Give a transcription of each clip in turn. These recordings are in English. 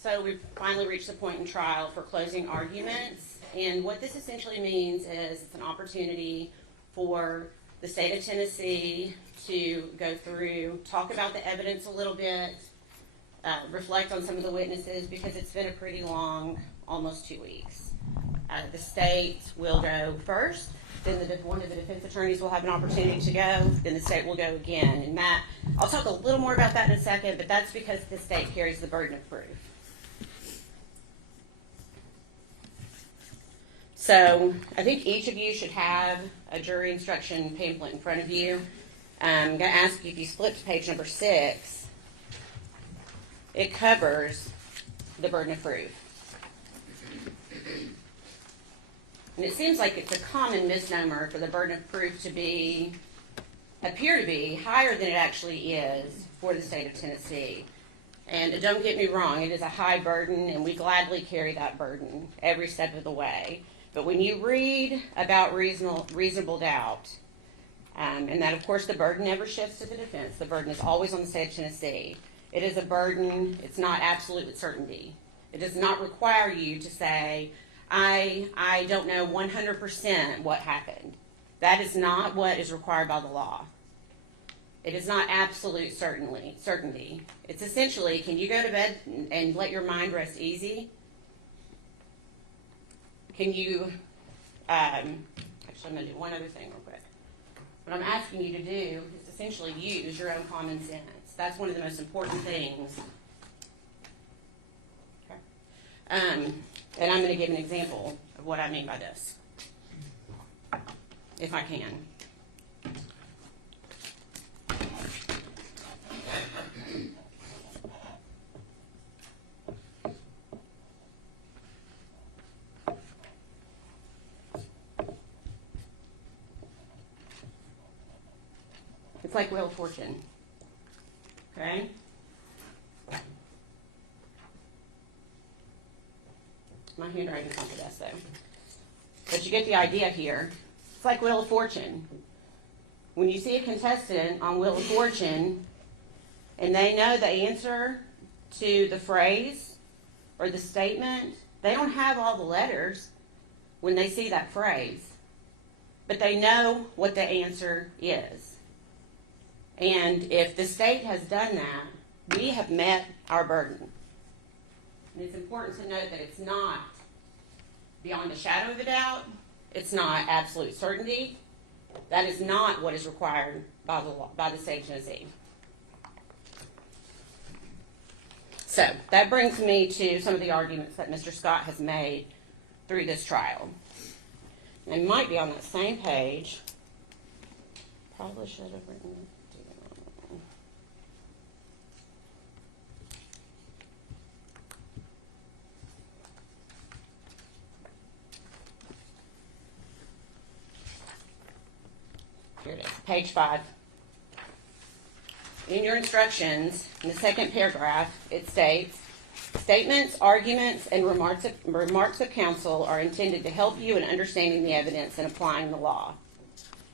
So we've finally reached the point in trial for closing arguments, and what this essentially means is it's an opportunity for the state of Tennessee to go through, talk about the evidence a little bit, reflect on some of the witnesses, because it's been a pretty long, almost 2 weeks. The state will go first, then one of the defense attorneys will have an opportunity to go, then the state will go again. And Matt, I'll talk a little more about that in a second, but that's because the state carries the burden of proof. So I think each of you should have a jury instruction pamphlet in front of you. I'm going to ask you if you flip to page number 6. It covers the burden of proof. And it seems like it's a common misnomer for the burden of proof to appear to be higher than it actually is for the state of Tennessee. And don't get me wrong, it is a high burden, and we gladly carry that burden every step of the way. But when you read about reasonable doubt, and that, of course, the burden never shifts to the defense. The burden is always on the state of Tennessee. It is a burden. It's not absolute with certainty. It does not require you to say, I don't know 100% what happened. That is not what is required by the law. It is not absolute certainty. It's essentially, can you go to bed and let your mind rest easy? Can you, actually I'm going to do one other thing real quick. What I'm asking you to do is essentially use your own common sense. That's one of the most important things. Okay. And I'm going to give an example of what I mean by this, if I can. It's like Wheel of Fortune, okay? My handwriting's not the best, though. But you get the idea here. It's like Wheel of Fortune. When you see a contestant on Wheel of Fortune, and they know the answer to the phrase or the statement, they don't have all the letters when they see that phrase, but they know what the answer is. And if the state has done that, we have met our burden. And it's important to note that it's not beyond a shadow of a doubt. It's not absolute certainty. That is not what is required by the law, by the state of Tennessee. So that brings me to some of the arguments that Mr. Scott has made through this trial. They might be on that same page. Probably should have written it. Here it is, page 5. In your instructions, in the second paragraph, it states, statements, arguments, and remarks of counsel are intended to help you in understanding the evidence and applying the law.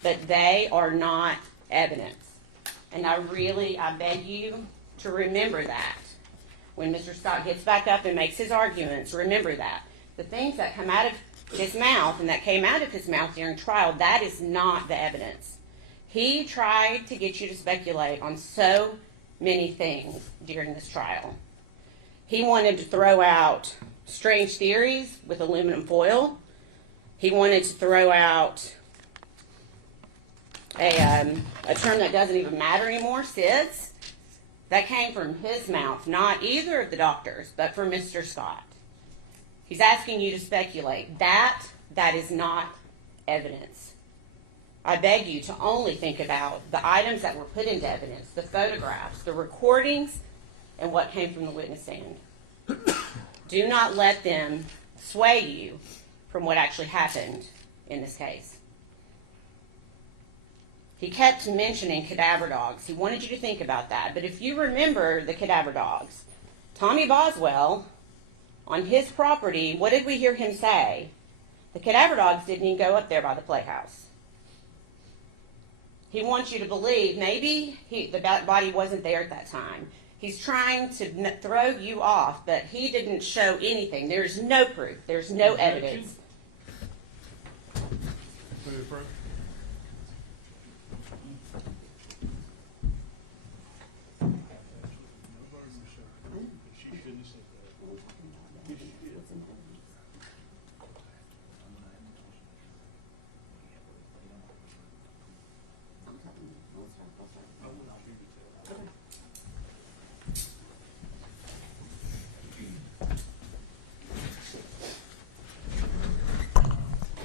But they are not evidence. And I beg you to remember that. When Mr. Scott gets back up and makes his arguments, remember that. The things that come out of his mouth and that came out of his mouth during trial, that is not the evidence. He tried to get you to speculate on so many things during this trial. He wanted to throw out strange theories with aluminum foil. He wanted to throw out a term that doesn't even matter anymore, SIDS. That came from his mouth, not either of the doctors, but from Mr. Scott. He's asking you to speculate. That is not evidence. I beg you to only think about the items that were put into evidence, the photographs, the recordings, and what came from the witness stand. Do not let them sway you from what actually happened in this case. He kept mentioning cadaver dogs. He wanted you to think about that. But if you remember the cadaver dogs, Tommy Boswell, on his property, what did we hear him say? The cadaver dogs didn't even go up there by the playhouse. He wants you to believe maybe the body wasn't there at that time. He's trying to throw you off, but he didn't show anything. There's no proof. There's no evidence.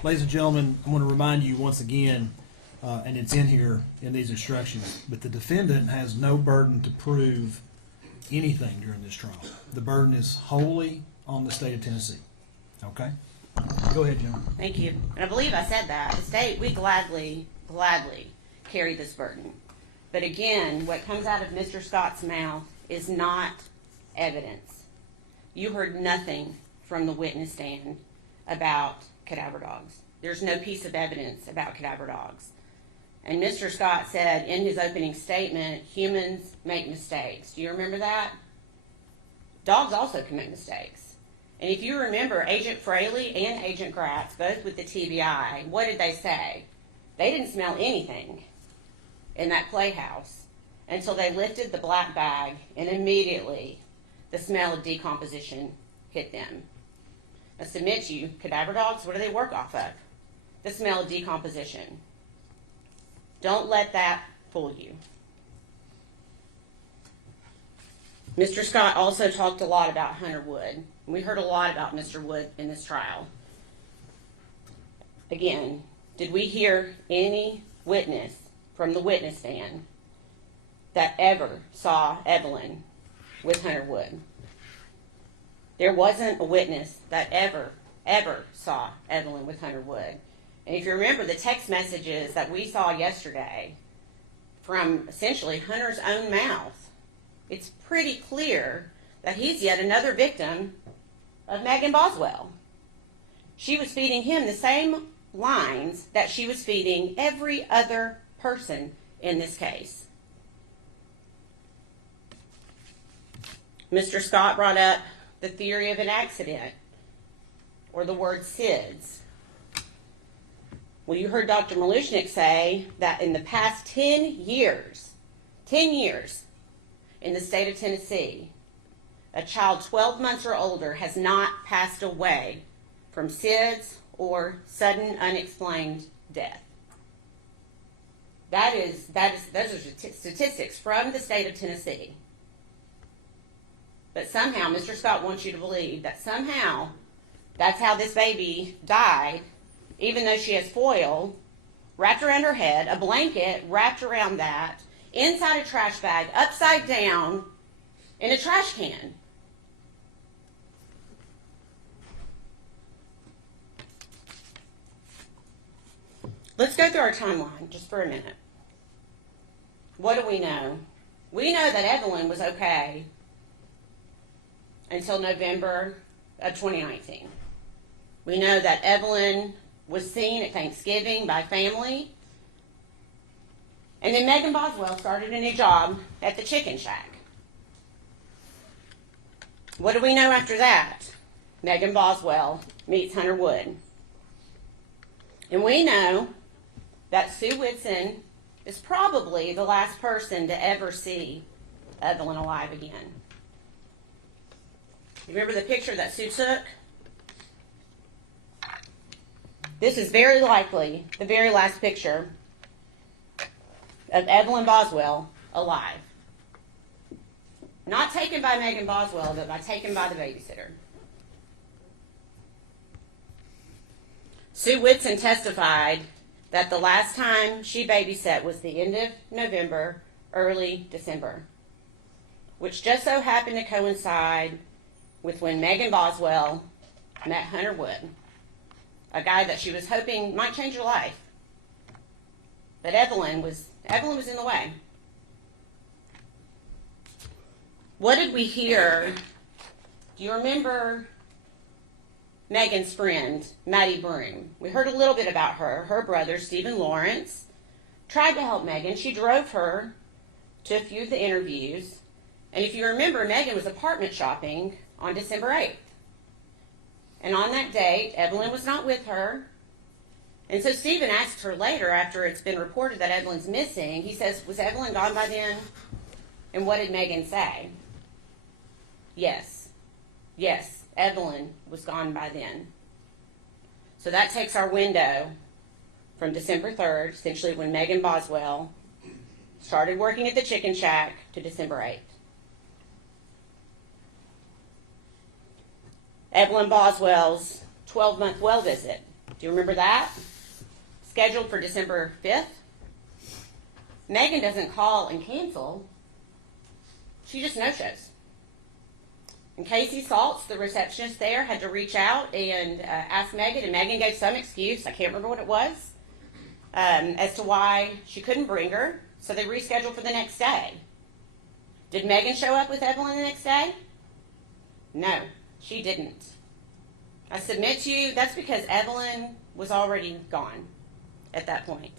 Ladies and gentlemen, I want to remind you once again, and it's in here in these instructions, but the defendant has no burden to prove anything during this trial. The burden is wholly on the state of Tennessee. Okay? Go ahead, John. Thank you. And I believe I said that. The state, we gladly carry this burden. But again, what comes out of Mr. Scott's mouth is not evidence. You heard nothing from the witness stand about cadaver dogs. There's no piece of evidence about cadaver dogs. And Mr. Scott said in his opening statement, humans make mistakes. Do you remember that? Dogs also commit mistakes. And if you remember, Agent Fraley and Agent Gratz, both with the TBI, what did they say? They didn't smell anything in that playhouse until they lifted the black bag, and immediately the smell of decomposition hit them. I submit to you, cadaver dogs, what do they work off of? The smell of decomposition. Don't let that fool you. Mr. Scott also talked a lot about Hunter Wood. We heard a lot about Mr. Wood in this trial. Again, did we hear any witness from the witness stand that ever saw Evelyn with Hunter Wood? There wasn't a witness that ever saw Evelyn with Hunter Wood. And if you remember the text messages that we saw yesterday from essentially Hunter's own mouth, it's pretty clear that he's yet another victim of Megan Boswell. She was feeding him the same lines that she was feeding every other person in this case. Mr. Scott brought up the theory of an accident, or the word SIDS. Well, you heard Dr. Malushnik say that in the past 10 years in the state of Tennessee, a child 12 months or older has not passed away from SIDS or sudden unexplained death. Those are statistics from the state of Tennessee. But somehow Mr. Scott wants you to believe that somehow that's how this baby died, even though she has foil wrapped around her head, a blanket wrapped around that, inside a trash bag, upside down, in a trash can. Let's go through our timeline just for a minute. What do we know? We know that Evelyn was okay until November of 2019. We know that Evelyn was seen at Thanksgiving by family. And then Megan Boswell started a new job at the Chicken Shack. What do we know after that? Megan Boswell meets Hunter Wood. And we know that Sue Whitson is probably the last person to ever see Evelyn alive again. You remember the picture that Sue took? This is very likely the very last picture of Evelyn Boswell alive. Not taken by Megan Boswell, but taken by the babysitter. Sue Whitson testified that the last time she babysat was the end of November, early December, which just so happened to coincide with when Megan Boswell met Hunter Wood, a guy that she was hoping might change her life. But Evelyn was in the way. What did we hear? Do you remember Megan's friend, Maddie Broom? We heard a little bit about her. Her brother, Stephen Lawrence, tried to help Megan. She drove her to a few of the interviews. And if you remember, Megan was apartment shopping on December 8th. And on that date, Evelyn was not with her. And so Stephen asked her later, after it's been reported that Evelyn's missing, he says, was Evelyn gone by then? And what did Megan say? Yes. Yes, Evelyn was gone by then. So that takes our window from December 3rd, essentially when Megan Boswell started working at the chicken shack, to December 8th. Evelyn Boswell's 12-month well visit. Do you remember that? Scheduled for December 5th. Megan doesn't call and cancel. She just no-shows. And Casey Saltz, the receptionist there, had to reach out and ask Megan, and Megan gave some excuse, I can't remember what it was, as to why she couldn't bring her, so they rescheduled for the next day. Did Megan show up with Evelyn the next day? No, she didn't. I submit to you, that's because Evelyn was already gone at that point.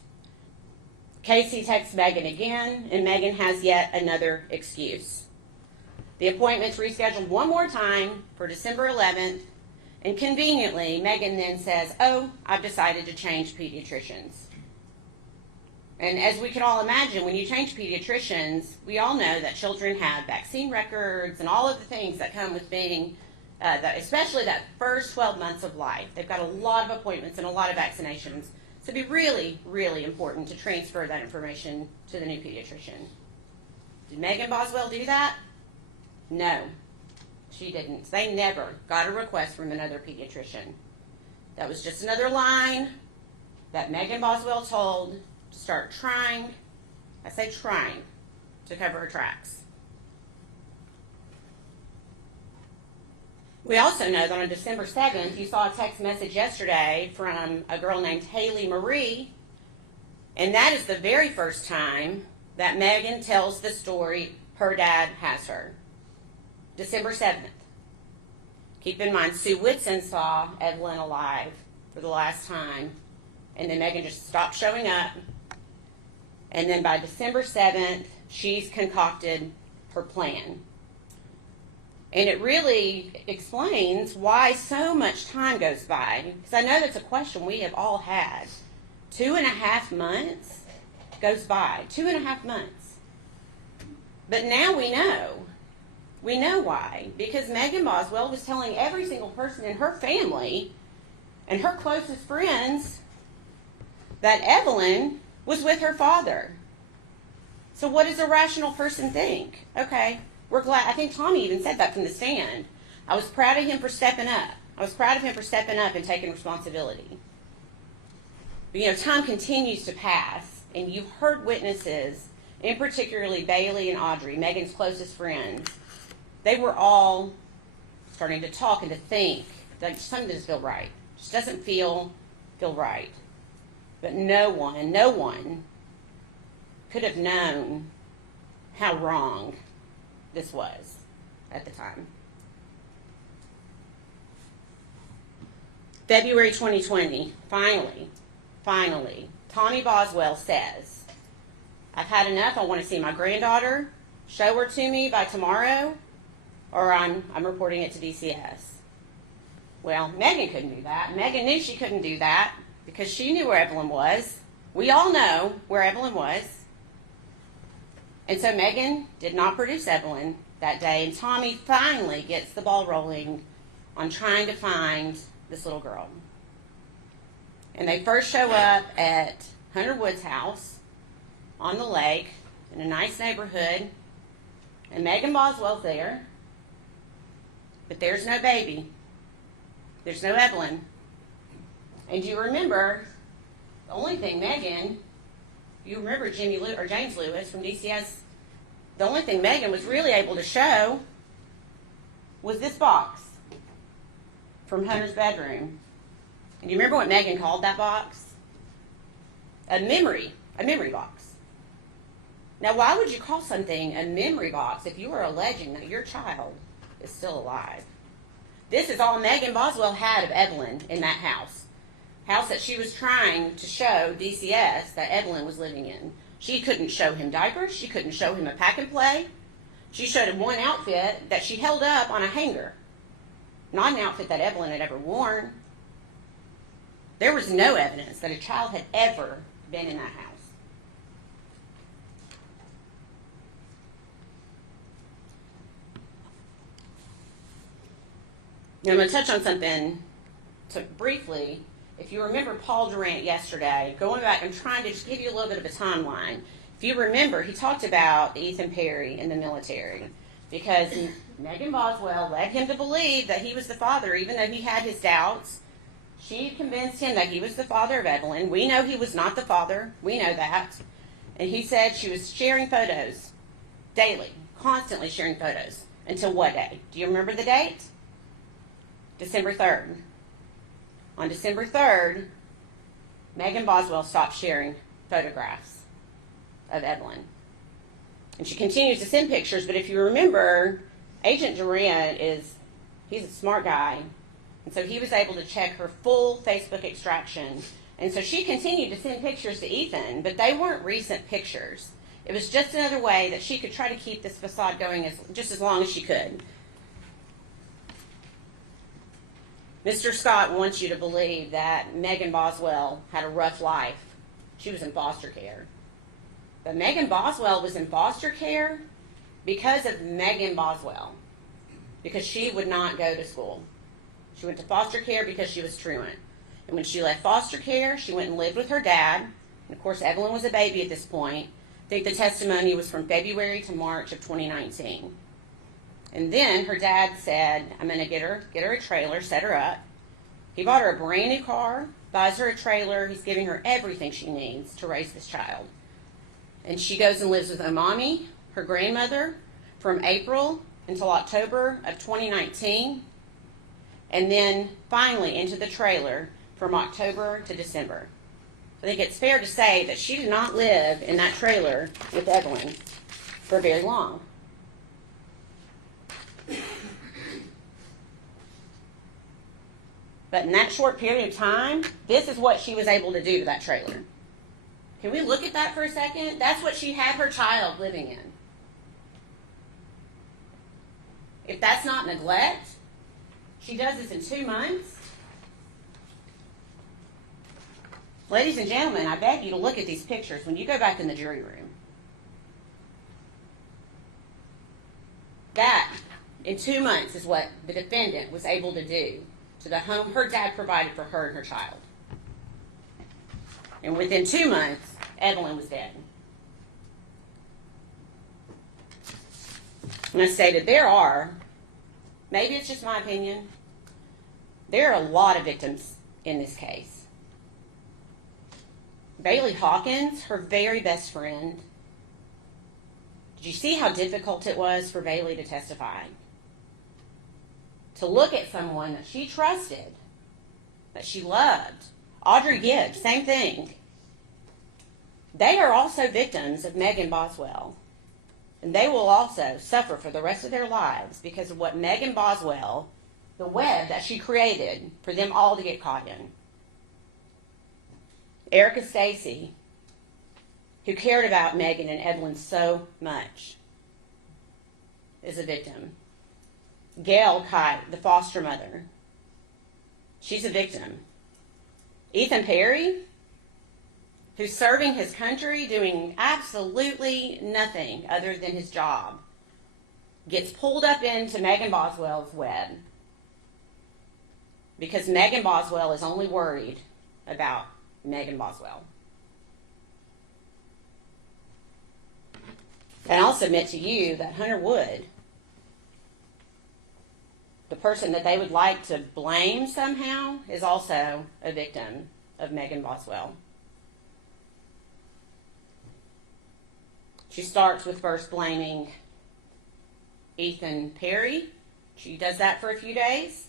Casey texts Megan again, and Megan has yet another excuse. The appointment's rescheduled one more time for December 11th, and conveniently, Megan then says, oh, I've decided to change pediatricians. And as we can all imagine, when you change pediatricians, we all know that children have vaccine records and all of the things that come with being, especially that first 12 months of life. They've got a lot of appointments and a lot of vaccinations. So it'd be really, really important to transfer that information to the new pediatrician. Did Megan Boswell do that? No, she didn't. They never got a request from another pediatrician. That was just another line that Megan Boswell told to start trying, I say trying, to cover her tracks. We also know that on December 7th, you saw a text message yesterday from a girl named Haley Marie, and that is the very first time that Megan tells the story her dad has her. December 7th. Keep in mind, Sue Whitson saw Evelyn alive for the last time, and then Megan just stopped showing up. And then by December 7th, she's concocted her plan. And it really explains why so much time goes by. Because I know that's a question we have all had. 2.5 months goes by. 2.5 months. But now we know. We know why. Because Megan Boswell was telling every single person in her family and her closest friends that Evelyn was with her father. So what does a rational person think? Okay, we're glad. I think Tommy even said that from the stand. I was proud of him for stepping up. I was proud of him for stepping up and taking responsibility. But, you know, time continues to pass, and you've heard witnesses, and particularly Bailey and Audrey, Megan's closest friends. They were all starting to talk and to think that something doesn't feel right. Just doesn't feel right. But no one could have known how wrong this was at the time. February 2020, finally, Tommy Boswell says, I've had enough. I want to see my granddaughter. Show her to me by tomorrow, or I'm reporting it to DCS. Well, Megan couldn't do that. Megan knew she couldn't do that because she knew where Evelyn was. We all know where Evelyn was. And so Megan did not produce Evelyn that day, and Tommy finally gets the ball rolling on trying to find this little girl. And they first show up at Hunter Wood's house on the lake in a nice neighborhood, and Megan Boswell's there, but there's no baby. There's no Evelyn. And you remember, the only thing Megan, you remember James Lewis from DCS, the only thing Megan was really able to show was this box from Hunter's bedroom. And you remember what Megan called that box? A memory box. Now, why would you call something a memory box if you were alleging that your child is still alive? This is all Megan Boswell had of Evelyn in that house that she was trying to show DCS that Evelyn was living in. She couldn't show him diapers. She couldn't show him a pack and play. She showed him one outfit that she held up on a hanger. Not an outfit that Evelyn had ever worn. There was no evidence that a child had ever been in that house. Now I'm going to touch on something briefly. If you remember Paul Durant yesterday, going back, I'm trying to just give you a little bit of a timeline. If you remember, he talked about Ethan Perry in the military because Megan Boswell led him to believe that he was the father, even though he had his doubts. She convinced him that he was the father of Evelyn. We know he was not the father. We know that. And he said she was sharing photos daily, constantly sharing photos. Until what day? Do you remember the date? December 3rd. On December 3rd, Megan Boswell stopped sharing photographs of Evelyn. And she continues to send pictures, but if you remember, Agent Durant he's a smart guy. And so he was able to check her full Facebook extraction. And so she continued to send pictures to Ethan, but they weren't recent pictures. It was just another way that she could try to keep this facade going just as long as she could. Mr. Scott wants you to believe that Megan Boswell had a rough life. She was in foster care. But Megan Boswell was in foster care because of Megan Boswell, because she would not go to school. She went to foster care because she was truant. And when she left foster care, she went and lived with her dad. And of course, Evelyn was a baby at this point. I think the testimony was from February to March of 2019. And then her dad said, I'm going to get her a trailer, set her up. He bought her a brand new car, buys her a trailer. He's giving her everything she needs to raise this child. And she goes and lives with Omami, her grandmother, from April until October of 2019. And then finally into the trailer from October to December. I think it's fair to say that she did not live in that trailer with Evelyn for very long. But in that short period of time, this is what she was able to do to that trailer. Can we look at that for a second? That's what she had her child living in. If that's not neglect, she does this in 2 months. Ladies and gentlemen, I beg you to look at these pictures when you go back in the jury room. That, in 2 months, is what the defendant was able to do to the home her dad provided for her and her child. And within 2 months, Evelyn was dead. And I stated there are, maybe it's just my opinion, there are a lot of victims in this case. Bailey Hawkins, her very best friend. Did you see how difficult it was for Bailey to testify? To look at someone that she trusted, that she loved. Audrey Gibbs, same thing. They are also victims of Megan Boswell. And they will also suffer for the rest of their lives because of what Megan Boswell, the web that she created for them all to get caught in. Erica Stacy, who cared about Megan and Evelyn so much, is a victim. Gail Kite, the foster mother, she's a victim. Ethan Perry, who's serving his country, doing absolutely nothing other than his job, gets pulled up into Megan Boswell's web because Megan Boswell is only worried about Megan Boswell. And I'll submit to you that Hunter Wood, the person that they would like to blame somehow, is also a victim of Megan Boswell. She starts with first blaming Ethan Perry. She does that for a few days.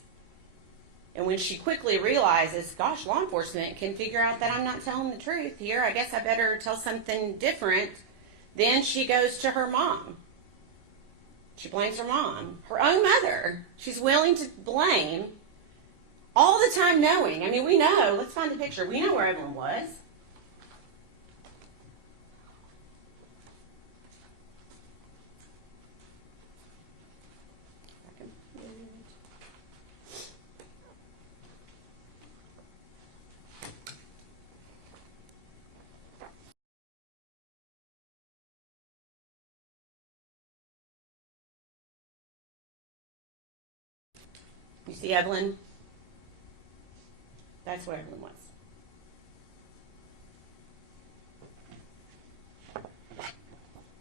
And when she quickly realizes, gosh, law enforcement can figure out that I'm not telling the truth here, I guess I better tell something different, then she goes to her mom. She blames her mom, her own mother. She's willing to blame, all the time knowing. I mean, we know, let's find the picture. We know where Evelyn was. You see Evelyn? That's where Evelyn was.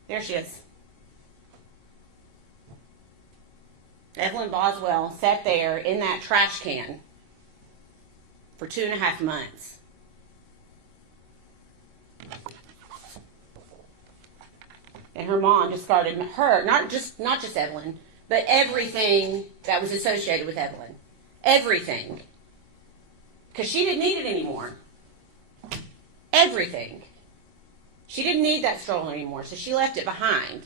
There she is. Evelyn Boswell sat there in that trash can for 2.5 months. And her mom discarded her, not just Evelyn, but everything that was associated with Evelyn. Everything. Because she didn't need it anymore. Everything. She didn't need that stroller anymore, so she left it behind.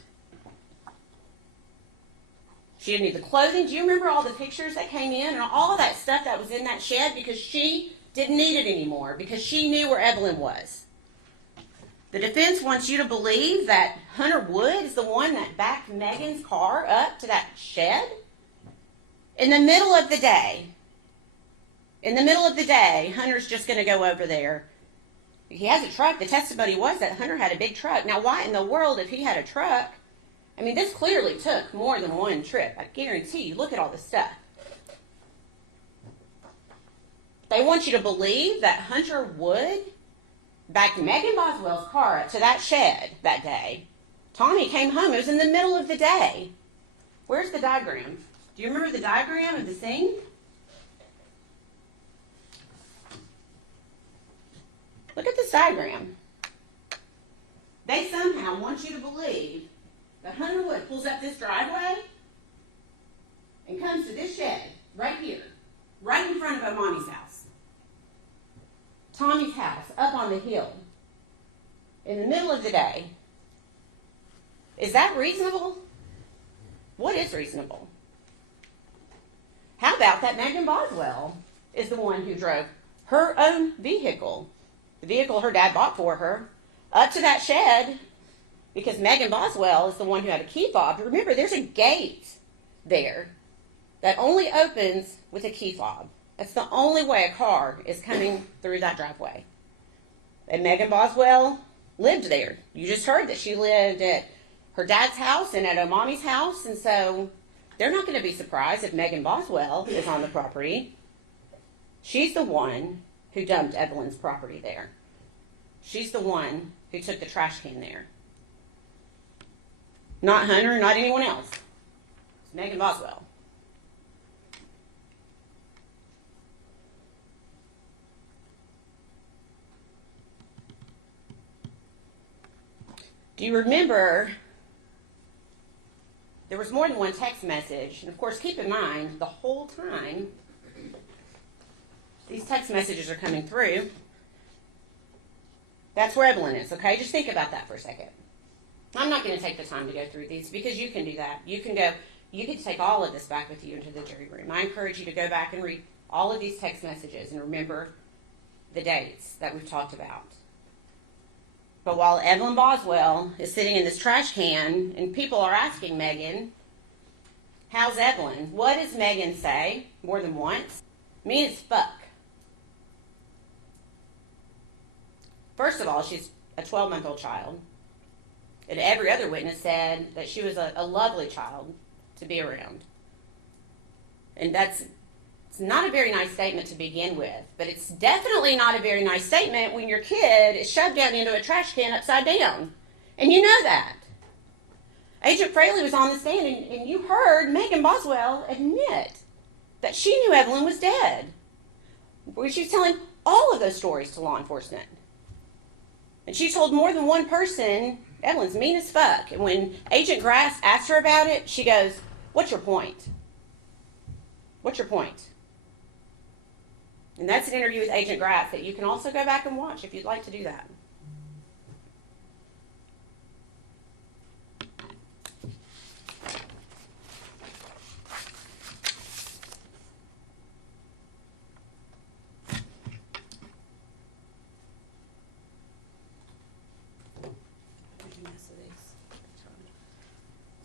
She didn't need the clothing. Do you remember all the pictures that came in and all of that stuff that was in that shed? Because she didn't need it anymore, because she knew where Evelyn was. The defense wants you to believe that Hunter Wood is the one that backed Megan's car up to that shed in the middle of the day. In the middle of the day, Hunter's just going to go over there. He has a truck. The testimony was that Hunter had a big truck. Now, why in the world, if he had a truck? I mean, this clearly took more than one trip. I guarantee you. Look at all this stuff. They want you to believe that Hunter Wood backed Megan Boswell's car up to that shed that day. Tommy came home. It was in the middle of the day. Where's the diagram? Do you remember the diagram of the scene? Look at this diagram. They somehow want you to believe that Hunter Wood pulls up this driveway and comes to this shed right here, right in front of Mommy's house. Tommy's house, up on the hill, in the middle of the day. Is that reasonable? What is reasonable? How about that Megan Boswell is the one who drove her own vehicle, the vehicle her dad bought for her, up to that shed, because Megan Boswell is the one who had a key fob. Remember, there's a gate there that only opens with a key fob. That's the only way a car is coming through that driveway. And Megan Boswell lived there. You just heard that she lived at her dad's house and at Mommy's house, and so they're not going to be surprised if Megan Boswell is on the property. She's the one who dumped Evelyn's property there. She's the one who took the trash can there. Not Hunter, not anyone else. It's Megan Boswell. Do you remember there was more than one text message? And of course, keep in mind, the whole time these text messages are coming through, that's where Evelyn is, okay? Just think about that for a second. I'm not going to take the time to go through these because you can do that. You can take all of this back with you into the jury room. I encourage you to go back and read all of these text messages and remember the dates that we've talked about. But while Evelyn Boswell is sitting in this trash can and people are asking Megan, how's Evelyn? What does Megan say more than once? Mean as fuck. First of all, she's a 12-month-old child. And every other witness said that she was a lovely child to be around. And it's not a very nice statement to begin with, but it's definitely not a very nice statement when your kid is shoved down into a trash can upside down. And you know that. Agent Fraley was on the stand, and you heard Megan Boswell admit that she knew Evelyn was dead. She was telling all of those stories to law enforcement. And she told more than one person, Evelyn's mean as fuck. And when Agent Grass asked her about it, she goes, "What's your point? What's your point?" And that's an interview with Agent Grass that you can also go back and watch if you'd like to do that.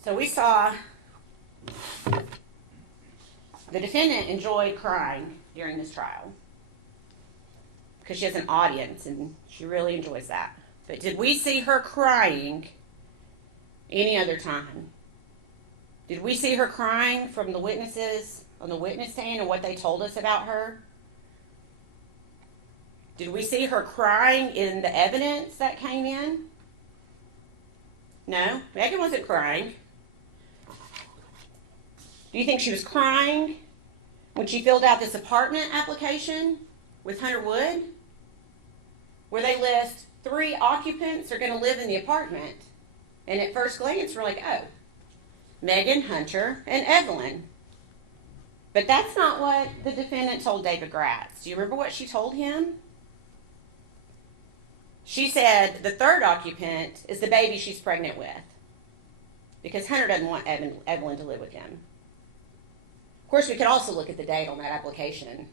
So we saw the defendant enjoyed crying during this trial because she has an audience and she really enjoys that. But did we see her crying any other time? Did we see her crying from the witnesses on the witness stand and what they told us about her? Did we see her crying in the evidence that came in? No, Megan wasn't crying. Do you think she was crying when she filled out this apartment application with Hunter Wood, where they list 3 occupants are going to live in the apartment? And at first glance, we're like, oh, Megan, Hunter, and Evelyn. But that's not what the defendant told David Gratz. Do you remember what she told him? She said the 3rd occupant is the baby she's pregnant with, because Hunter doesn't want Evelyn to live with him. Of course, we could also look at the date on that application,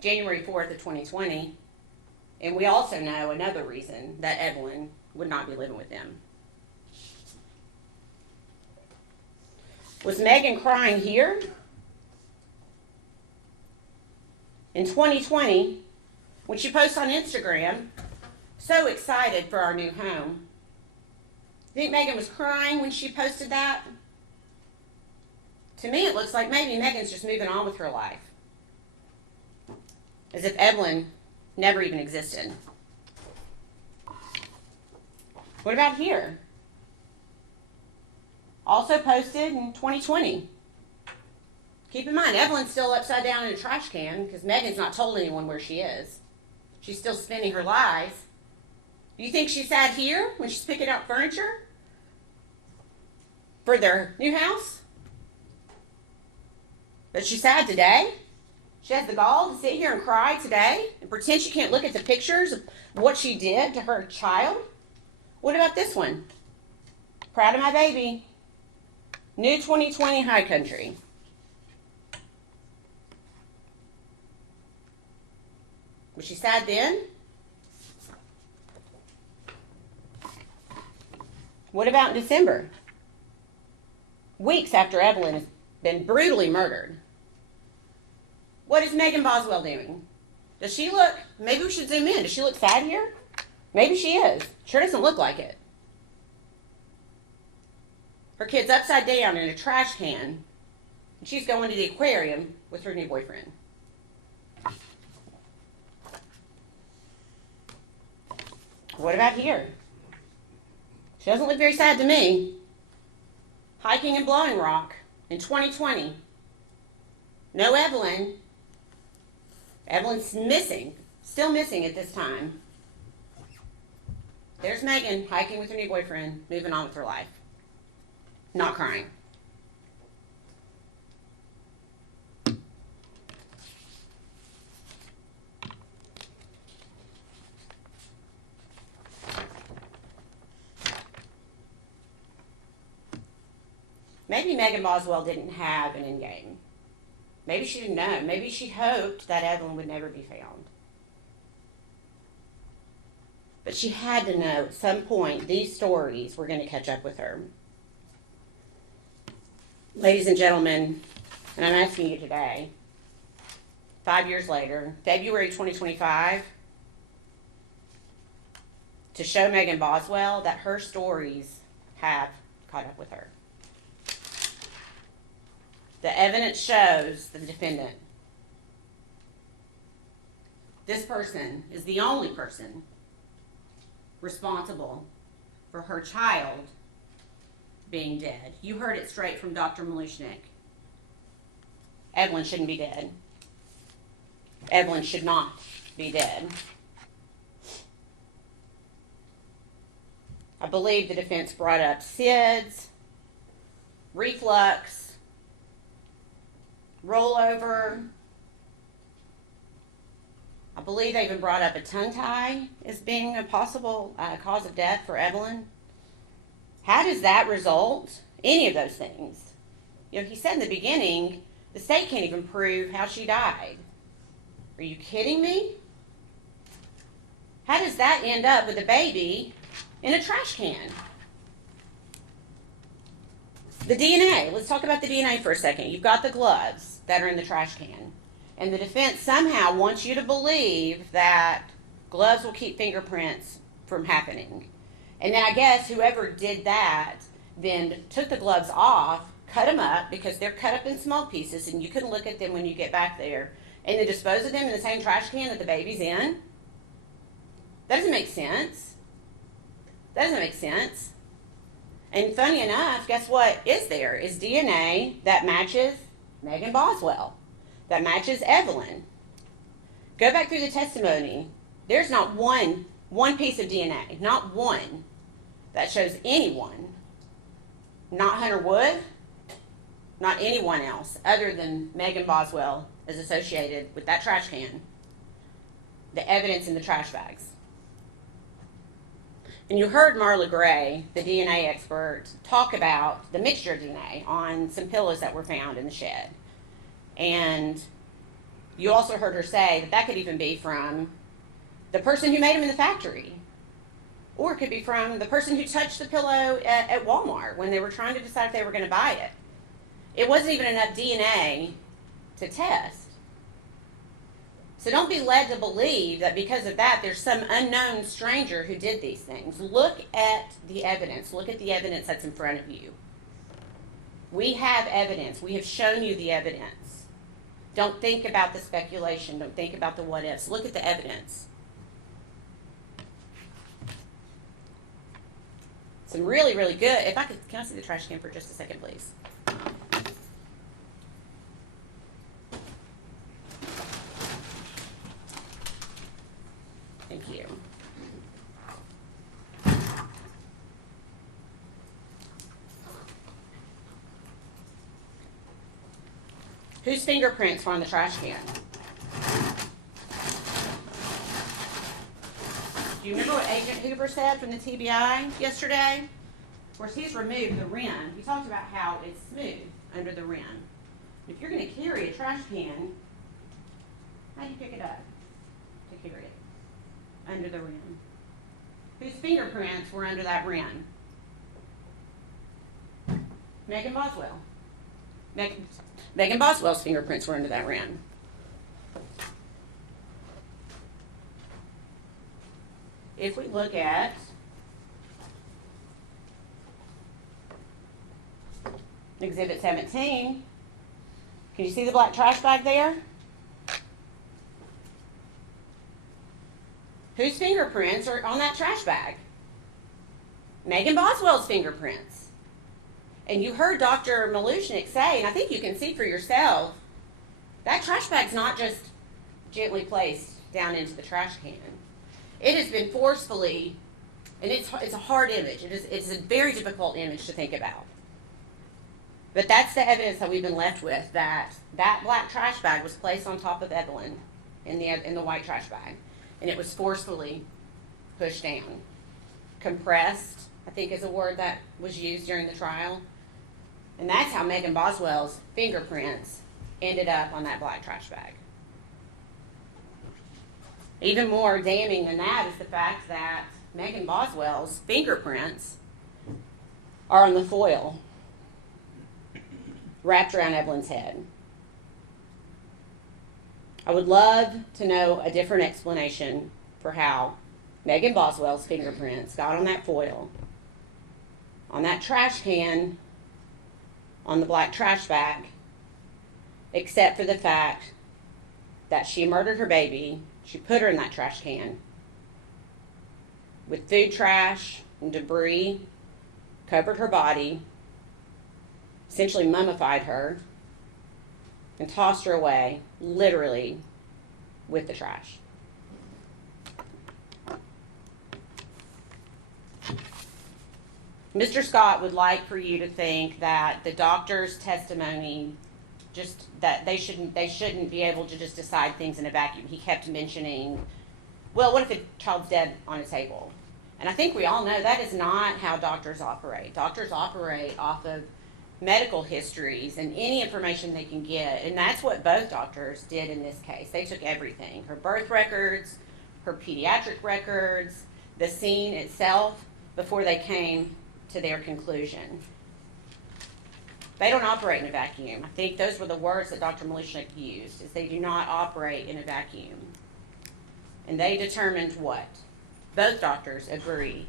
January 4th of 2020, and we also know another reason that Evelyn would not be living with them. Was Megan crying here? In 2020, when she posts on Instagram, so excited for our new home. You think Megan was crying when she posted that? To me, it looks like maybe Megan's just moving on with her life, as if Evelyn never even existed. What about here? Also posted in 2020. Keep in mind, Evelyn's still upside down in a trash can because Megan's not told anyone where she is. She's still spinning her lies. Do you think she sat here when she's picking out furniture for their new house? But she's sad today? She has the gall to sit here and cry today and pretend she can't look at the pictures of what she did to her child? What about this one? Proud of my baby. New 2020 High Country. Was she sad then? What about in December? Weeks after Evelyn has been brutally murdered. What is Megan Boswell doing? Does she look, maybe we should zoom in. Does she look sad here? Maybe she is. Sure doesn't look like it. Her kid's upside down in a trash can, and she's going to the aquarium with her new boyfriend. What about here? She doesn't look very sad to me. Hiking in Blowing Rock in 2020. No Evelyn. Evelyn's missing. Still missing at this time. There's Megan hiking with her new boyfriend, moving on with her life. Not crying. Maybe Megan Boswell didn't have an end game. Maybe she didn't know. Maybe she hoped that Evelyn would never be found. But she had to know at some point these stories were going to catch up with her. Ladies and gentlemen, and I'm asking you today, 5 years later, February 2025, to show Megan Boswell that her stories have caught up with her. The evidence shows the defendant. This person is the only person responsible for her child being dead. You heard it straight from Dr. Malushnik. Evelyn shouldn't be dead. Evelyn should not be dead. I believe the defense brought up SIDS, reflux, rollover. I believe they even brought up a tongue tie as being a possible cause of death for Evelyn. How does that result? Any of those things. You know, he said in the beginning, the state can't even prove how she died. Are you kidding me? How does that end up with a baby in a trash can? The DNA. Let's talk about the DNA for a second. You've got the gloves that are in the trash can. And the defense somehow wants you to believe that gloves will keep fingerprints from happening. And then I guess whoever did that then took the gloves off cut them up because they're cut up in small pieces and you can look at them when you get back there, and then dispose of them in the same trash can that the baby's in? That doesn't make sense. That doesn't make sense. And funny enough, guess what is there? Is DNA that matches Megan Boswell, that matches Evelyn. Go back through the testimony. There's not one piece of DNA, not one, that shows anyone, not Hunter Wood, not anyone else other than Megan Boswell is associated with that trash can, the evidence in the trash bags. And you heard Marla Gray, the DNA expert, talk about the mixture of DNA on some pillows that were found in the shed. And you also heard her say that that could even be from the person who made them in the factory. Or it could be from the person who touched the pillow at Walmart when they were trying to decide if they were going to buy it. It wasn't even enough DNA to test. So don't be led to believe that because of that, there's some unknown stranger who did these things. Look at the evidence. Look at the evidence that's in front of you. We have evidence. We have shown you the evidence. Don't think about the speculation. Don't think about the what ifs. Look at the evidence. Some really, really good. If I could, can I see the trash can for just a second, please? Thank you. Whose fingerprints were on the trash can? Do you remember what Agent Hoover said from the TBI yesterday? Of course, he's removed the rim. He talked about how it's smooth under the rim. If you're going to carry a trash can, how do you pick it up to carry it? Under the rim. Whose fingerprints were under that rim? Megan Boswell. Megan Boswell's fingerprints were under that rim. If we look at Exhibit 17, can you see the black trash bag there? Whose fingerprints are on that trash bag? Megan Boswell's fingerprints. And you heard Dr. Malushnik say, and I think you can see for yourself, that trash bag's not just gently placed down into the trash can. It has been forcefully, and it's a hard image. It's a very difficult image to think about. But that's the evidence that we've been left with, that black trash bag was placed on top of Evelyn in the white trash bag. And it was forcefully pushed down. Compressed, I think is a word that was used during the trial. And that's how Megan Boswell's fingerprints ended up on that black trash bag. Even more damning than that is the fact that Megan Boswell's fingerprints are on the foil wrapped around Evelyn's head. I would love to know a different explanation for how Megan Boswell's fingerprints got on that foil, on that trash can, on the black trash bag, except for the fact that she murdered her baby. She put her in that trash can with food trash and debris, covered her body, essentially mummified her, and tossed her away, literally, with the trash. Mr. Scott would like for you to think that the doctor's testimony, just that they shouldn't be able to just decide things in a vacuum. He kept mentioning, well, what if a child's dead on a table? And I think we all know that is not how doctors operate. Doctors operate off of medical histories and any information they can get. And that's what both doctors did in this case. They took everything, her birth records, her pediatric records, the scene itself, before they came to their conclusion. They don't operate in a vacuum. I think those were the words that Dr. Malushnik used, is they do not operate in a vacuum. And they determined what? Both doctors agree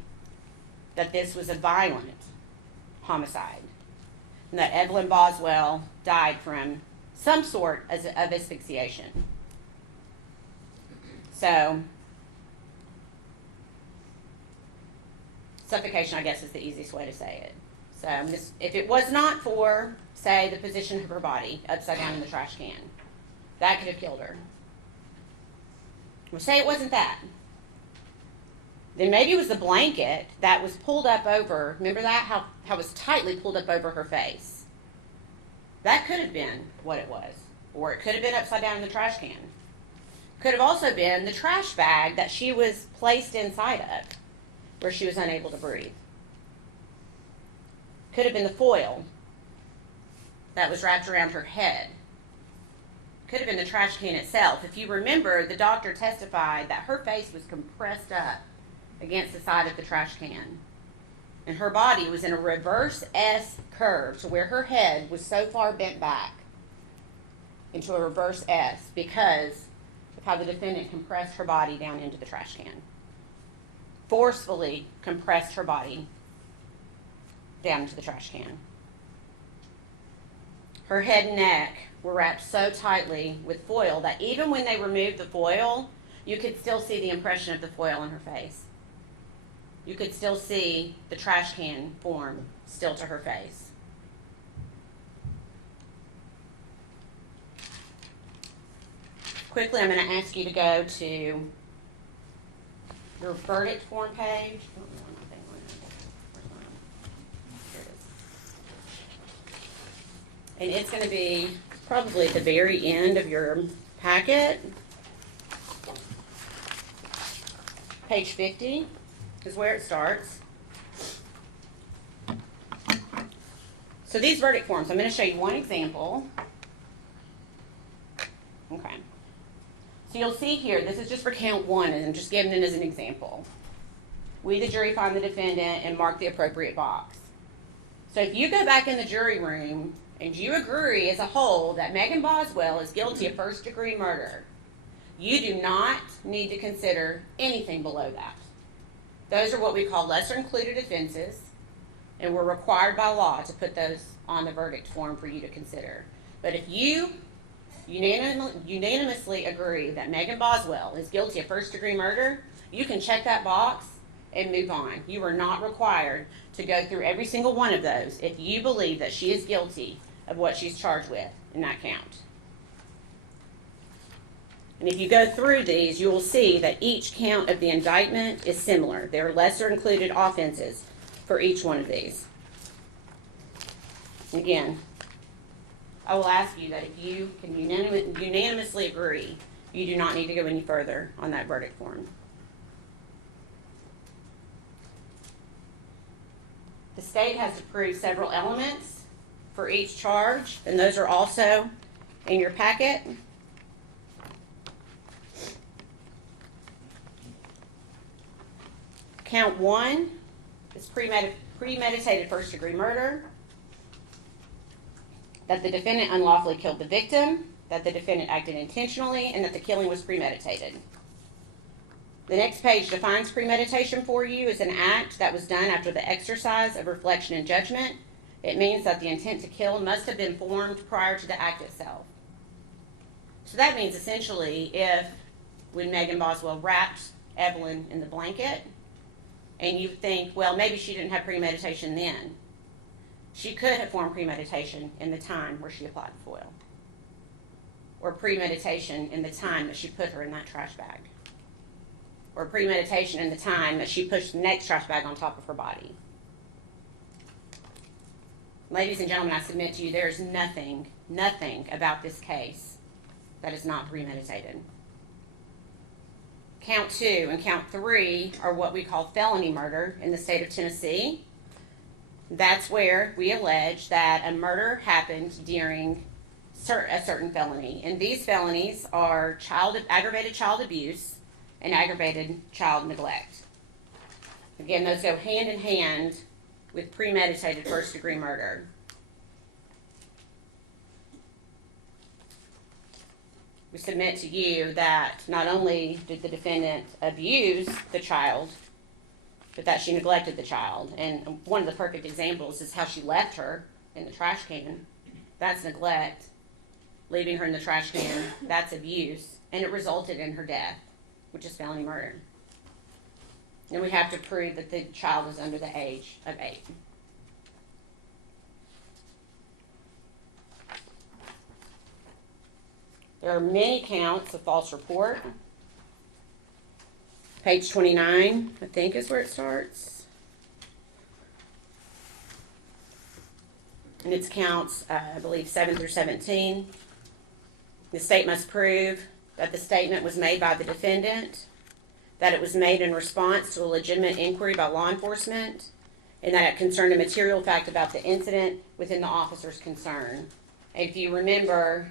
that this was a violent homicide. and that Evelyn Boswell died from some sort of asphyxiation. So, suffocation, I guess, is the easiest way to say it. So, if it was not for, say, the position of her body upside down in the trash can, that could have killed her. We'll say it wasn't that. Then maybe it was the blanket that was pulled up over. Remember that? How it was tightly pulled up over her face. That could have been what it was. Or it could have been upside down in the trash can. Could have also been the trash bag that she was placed inside of, where she was unable to breathe. Could have been the foil that was wrapped around her head. Could have been the trash can itself. If you remember, the doctor testified that her face was compressed up against the side of the trash can. And her body was in a reverse S curve to where her head was so far bent back into a reverse S because of how the defendant compressed her body down into the trash can. Forcefully compressed her body down into the trash can. Her head and neck were wrapped so tightly with foil that even when they removed the foil, you could still see the impression of the foil on her face. You could still see the trash can form still to her face. Quickly, I'm going to ask you to go to your verdict form page. And it's going to be probably at the very end of your packet. Page 50 is where it starts. So these verdict forms, I'm going to show you one example. Okay. So you'll see here, this is just for count 1, and I'm just giving it as an example. We, the jury, find the defendant and mark the appropriate box. So if you go back in the jury room and you agree as a whole that Megan Boswell is guilty of first-degree murder, you do not need to consider anything below that. Those are what we call lesser-included offenses, and we're required by law to put those on the verdict form for you to consider. But if you unanimously agree that Megan Boswell is guilty of first-degree murder, you can check that box and move on. You are not required to go through every single one of those if you believe that she is guilty of what she's charged with in that count. And if you go through these, you will see that each count of the indictment is similar. There are lesser included offenses for each one of these. Again, I will ask you that if you can unanimously agree, you do not need to go any further on that verdict form. The state has to prove several elements for each charge, and those are also in your packet. Count 1 is premeditated first-degree murder, that the defendant unlawfully killed the victim, that the defendant acted intentionally, and that the killing was premeditated. The next page defines premeditation for you as an act that was done after the exercise of reflection and judgment. It means that the intent to kill must have been formed prior to the act itself. So that means essentially when Megan Boswell wrapped Evelyn in the blanket, and you think, well, maybe she didn't have premeditation then. She could have formed premeditation in the time where she applied the foil. Or premeditation in the time that she put her in that trash bag. Or premeditation in the time that she pushed the next trash bag on top of her body. Ladies and gentlemen, I submit to you there is nothing about this case that is not premeditated. Count 2 and count 3 are what we call felony murder in the state of Tennessee. That's where we allege that a murder happened during a certain felony. And these felonies are aggravated child abuse and aggravated child neglect. Again, those go hand in hand with premeditated first-degree murder. We submit to you that not only did the defendant abuse the child, but that she neglected the child. And one of the perfect examples is how she left her in the trash can, that's neglect. Leaving her in the trash can, that's abuse, and it resulted in her death, which is felony murder. And we have to prove that the child was under the age of 8. There are many counts of false report. Page 29, I think, is where it starts. And it's counts, I believe, 7 through 17. The state must prove that the statement was made by the defendant, that it was made in response to a legitimate inquiry by law enforcement, and that it concerned a material fact about the incident within the officer's concern. And if you remember,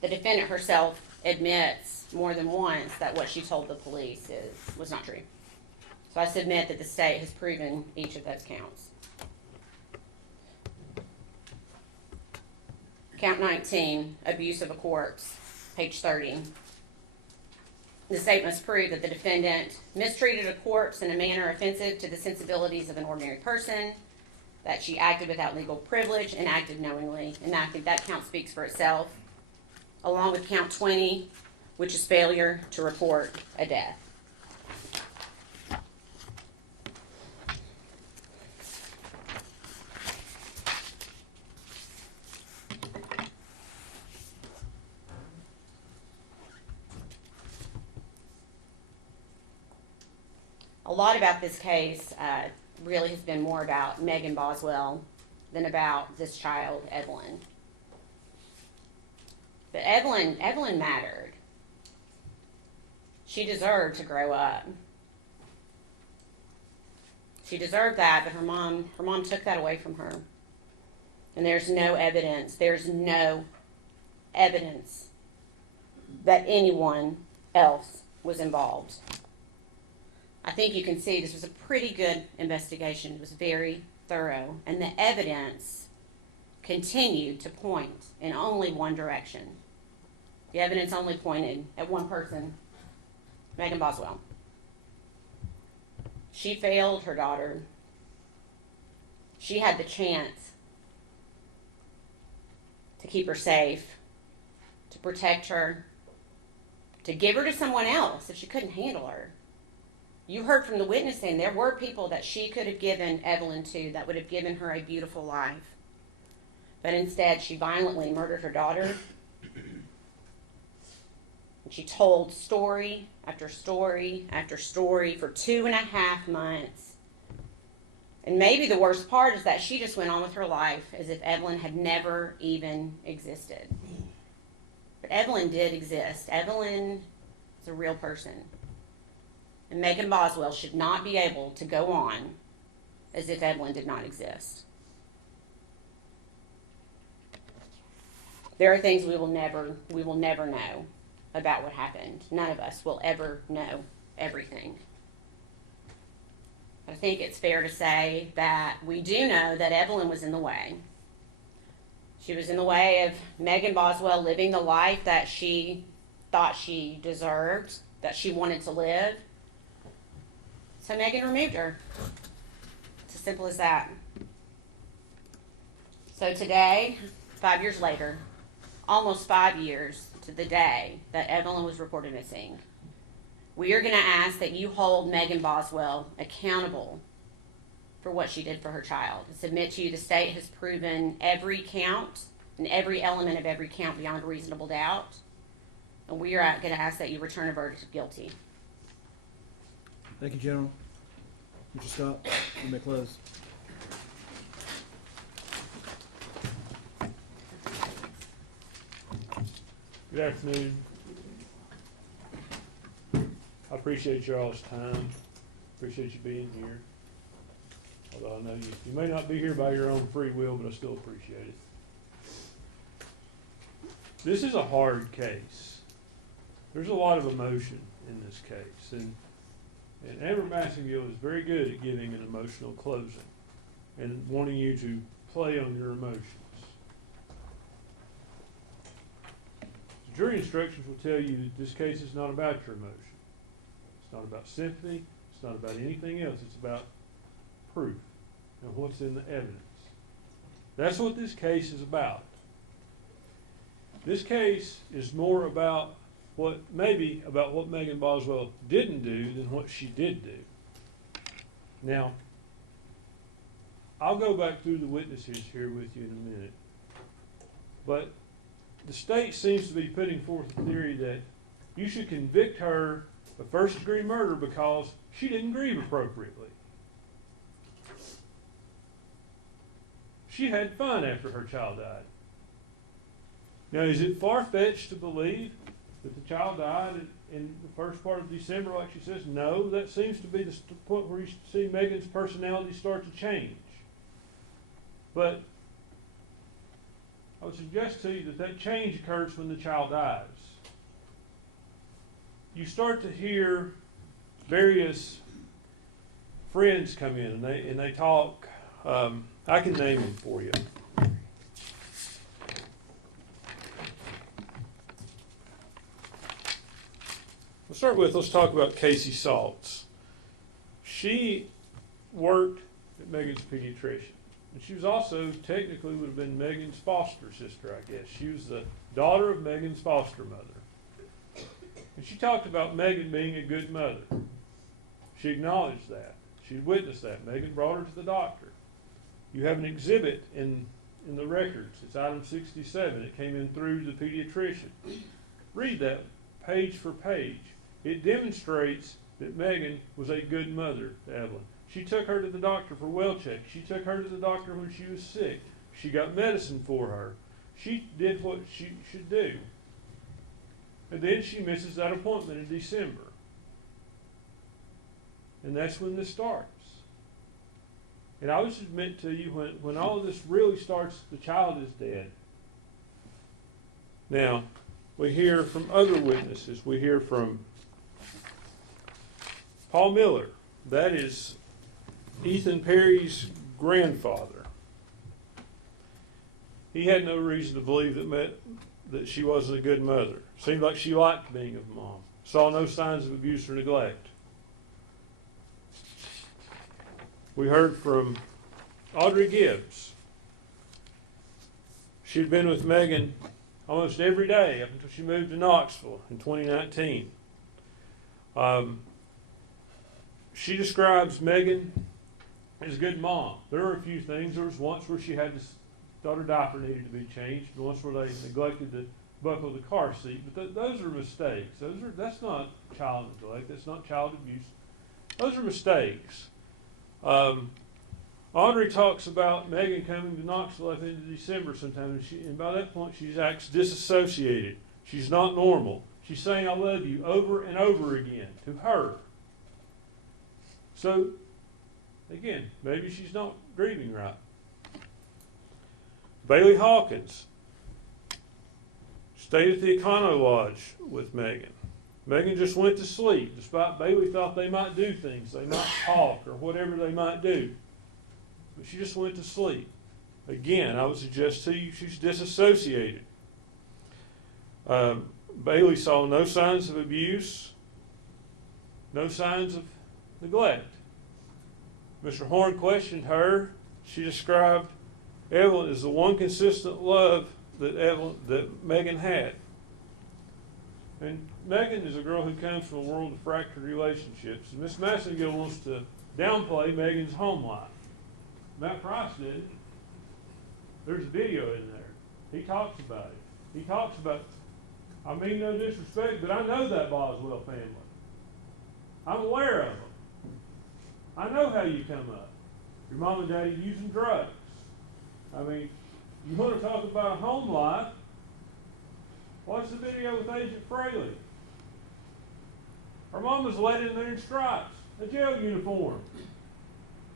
the defendant herself admits more than once that what she told the police was not true. So I submit that the state has proven each of those counts. Count 19, abuse of a corpse, page 30. The state must prove that the defendant mistreated a corpse in a manner offensive to the sensibilities of an ordinary person, that she acted without legal privilege and acted knowingly. And I think that count speaks for itself, along with count 20, which is failure to report a death. A lot about this case really has been more about Megan Boswell than about this child, Evelyn. But Evelyn mattered. She deserved to grow up. She deserved that, but her mom took that away from her. And there's no evidence that anyone else was involved. I think you can see this was a pretty good investigation. It was very thorough, and the evidence continued to point in only one direction. The evidence only pointed at one person, Megan Boswell. She failed her daughter. She had the chance to keep her safe, to protect her, to give her to someone else if she couldn't handle her. You heard from the witnessing, there were people that she could have given Evelyn to that would have given her a beautiful life. But instead, she violently murdered her daughter. And she told story after story after story for 2.5 months. And maybe the worst part is that she just went on with her life as if Evelyn had never even existed. But Evelyn did exist. Evelyn is a real person. And Megan Boswell should not be able to go on as if Evelyn did not exist. There are things we will never know about what happened. None of us will ever know everything. But I think it's fair to say that we do know that Evelyn was in the way. She was in the way of Megan Boswell living the life that she thought she deserved, that she wanted to live. So Megan removed her. It's as simple as that. So today, 5 years later, almost 5 years to the day that Evelyn was reported missing, we are going to ask that you hold Megan Boswell accountable for what she did for her child. I submit to you the state has proven every count and every element of every count beyond a reasonable doubt. And we are going to ask that you return a verdict of guilty. Thank you, General. Mr. Scott, you may close. Good afternoon. I appreciate y'all's time. Appreciate you being here. Although I know you may not be here by your own free will, but I still appreciate it. This is a hard case. There's a lot of emotion in this case, and Amber Massengill is very good at giving an emotional closing and wanting you to play on your emotions. The jury instructions will tell you that this case is not about your emotion. It's not about sympathy. It's not about anything else. It's about proof and what's in the evidence. That's what this case is about. This case is more about what Megan Boswell didn't do than what she did do. Now, I'll go back through the witnesses here with you in a minute. But the state seems to be putting forth a theory that you should convict her of first-degree murder because she didn't grieve appropriately. She had fun after her child died. Now, is it far-fetched to believe that the child died in the first part of December, like she says? No, that seems to be the point where you see Megan's personality start to change. But I would suggest to you that that change occurs when the child dies. You start to hear various friends come in and they talk. I can name them for you. Let's talk about Casey Saltz. She worked at Megan's pediatrician. And she was also, technically, would have been Megan's foster sister, I guess. She was the daughter of Megan's foster mother. And she talked about Megan being a good mother. She acknowledged that. She witnessed that. Megan brought her to the doctor. You have an exhibit in the records. It's item 67. It came in through the pediatrician. Read that page for page. It demonstrates that Megan was a good mother to Evelyn. She took her to the doctor for well checks. She took her to the doctor when she was sick. She got medicine for her. She did what she should do. And then she misses that appointment in December. And that's when this starts. And I would submit to you, when all of this really starts, the child is dead. Now, we hear from other witnesses. We hear from Paul Miller. That is Ethan Perry's grandfather. He had no reason to believe that she wasn't a good mother. Seemed like she liked being a mom. Saw no signs of abuse or neglect. We heard from Audrey Gibbs. She'd been with Megan almost every day up until she moved to Knoxville in 2019. She describes Megan as a good mom. There were a few things. There was once where she thought her diaper needed to be changed, and once where they neglected to buckle the car seat. But those are mistakes. That's not child neglect. That's not child abuse. Those are mistakes. Audrey talks about Megan coming to Knoxville at the end of December sometime, and by that point she acts disassociated. She's not normal. She's saying "I love you" over and over again to her. So, again, maybe she's not grieving right. Bailey Hawkins stayed at the Econo Lodge with Megan. Megan just went to sleep, despite Bailey thought they might do things, they might talk, or whatever they might do. But she just went to sleep. Again, I would suggest to you she's disassociated. Bailey saw no signs of abuse, no signs of neglect. Mr. Horn questioned her. She described Evelyn as the one consistent love that Megan had. And Megan is a girl who comes from a world of fractured relationships. And Miss Massengill wants to downplay Megan's home life. Matt Price did. There's a video in there. He talks about it. He talks about, I mean no disrespect, but I know that Boswell family. I'm aware of them. I know how you come up. Your mom and daddy using drugs. I mean, you want to talk about a home life, watch the video with Agent Fraley. Her mom was let in there in stripes, a jail uniform.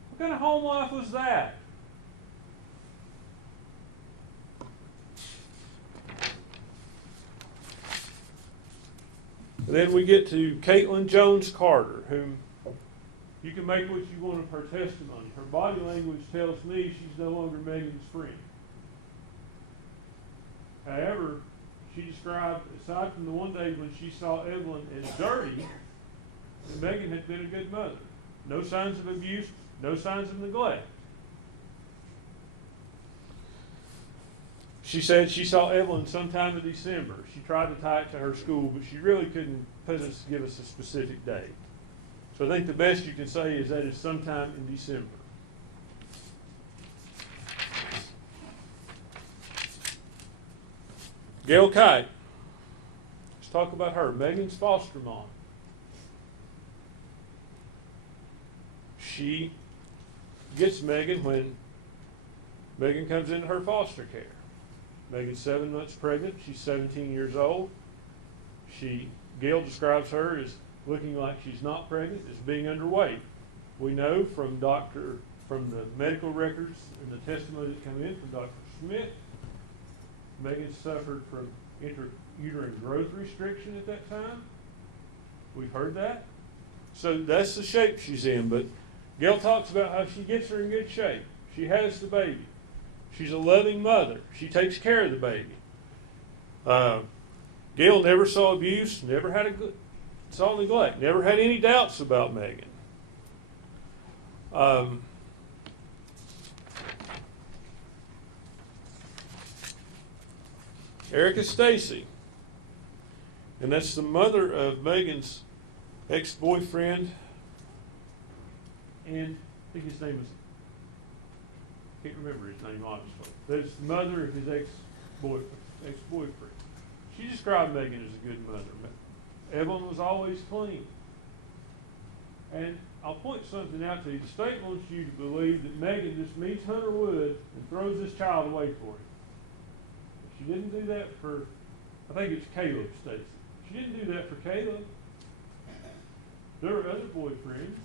What kind of home life was that? And then we get to Caitlin Jones Carter, whom you can make what you want of her testimony. Her body language tells me she's no longer Megan's friend. However, she described, aside from the one day when she saw Evelyn as dirty, that Megan had been a good mother. No signs of abuse, no signs of neglect. She said she saw Evelyn sometime in December. She tried to tie it to her school, but she really couldn't give us a specific date. So I think the best you can say is that it's sometime in December. Gail Kite. Let's talk about her. Megan's foster mom. She gets Megan when Megan comes into her foster care. Megan's 7 months pregnant. She's 17 years old. Gail describes her as looking like she's not pregnant, as being underweight. We know from the medical records and the testimony that come in from Dr. Smith, Megan suffered from intrauterine growth restriction at that time. We've heard that. So that's the shape she's in. But Gail talks about how she gets her in good shape. She has the baby. She's a loving mother. She takes care of the baby. Gail never saw abuse, never saw neglect, never had any doubts about Megan. Erica Stacy, and that's the mother of Megan's ex-boyfriend, and I think his name is, can't remember his name honestly. That's the mother of his ex-boyfriend. She described Megan as a good mother. Evelyn was always clean. And I'll point something out to you. The state wants you to believe that Megan just meets Hunter Wood and throws this child away for him. She didn't do that for, I think it's Caleb Stacy. She didn't do that for Caleb. There were other boyfriends.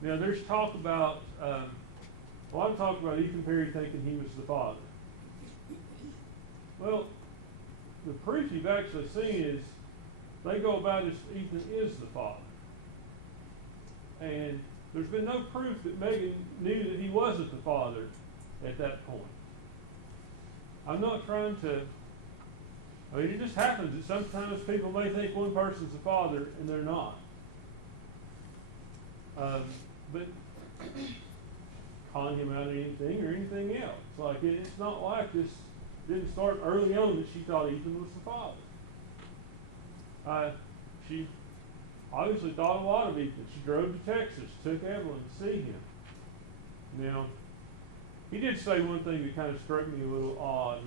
Now there's talk about, a lot of talk about Ethan Perry thinking he was the father. Well, the proof you've actually seen is they go about as Ethan is the father. And there's been no proof that Megan knew that he wasn't the father at that point. I'm not trying to, it just happens that sometimes people may think one person's the father and they're not. But calling him out of anything or anything else. Like, it's not like this didn't start early on that she thought Ethan was the father. She obviously thought a lot of Ethan. She drove to Texas, took Evelyn to see him. Now, he did say one thing that kind of struck me a little odd.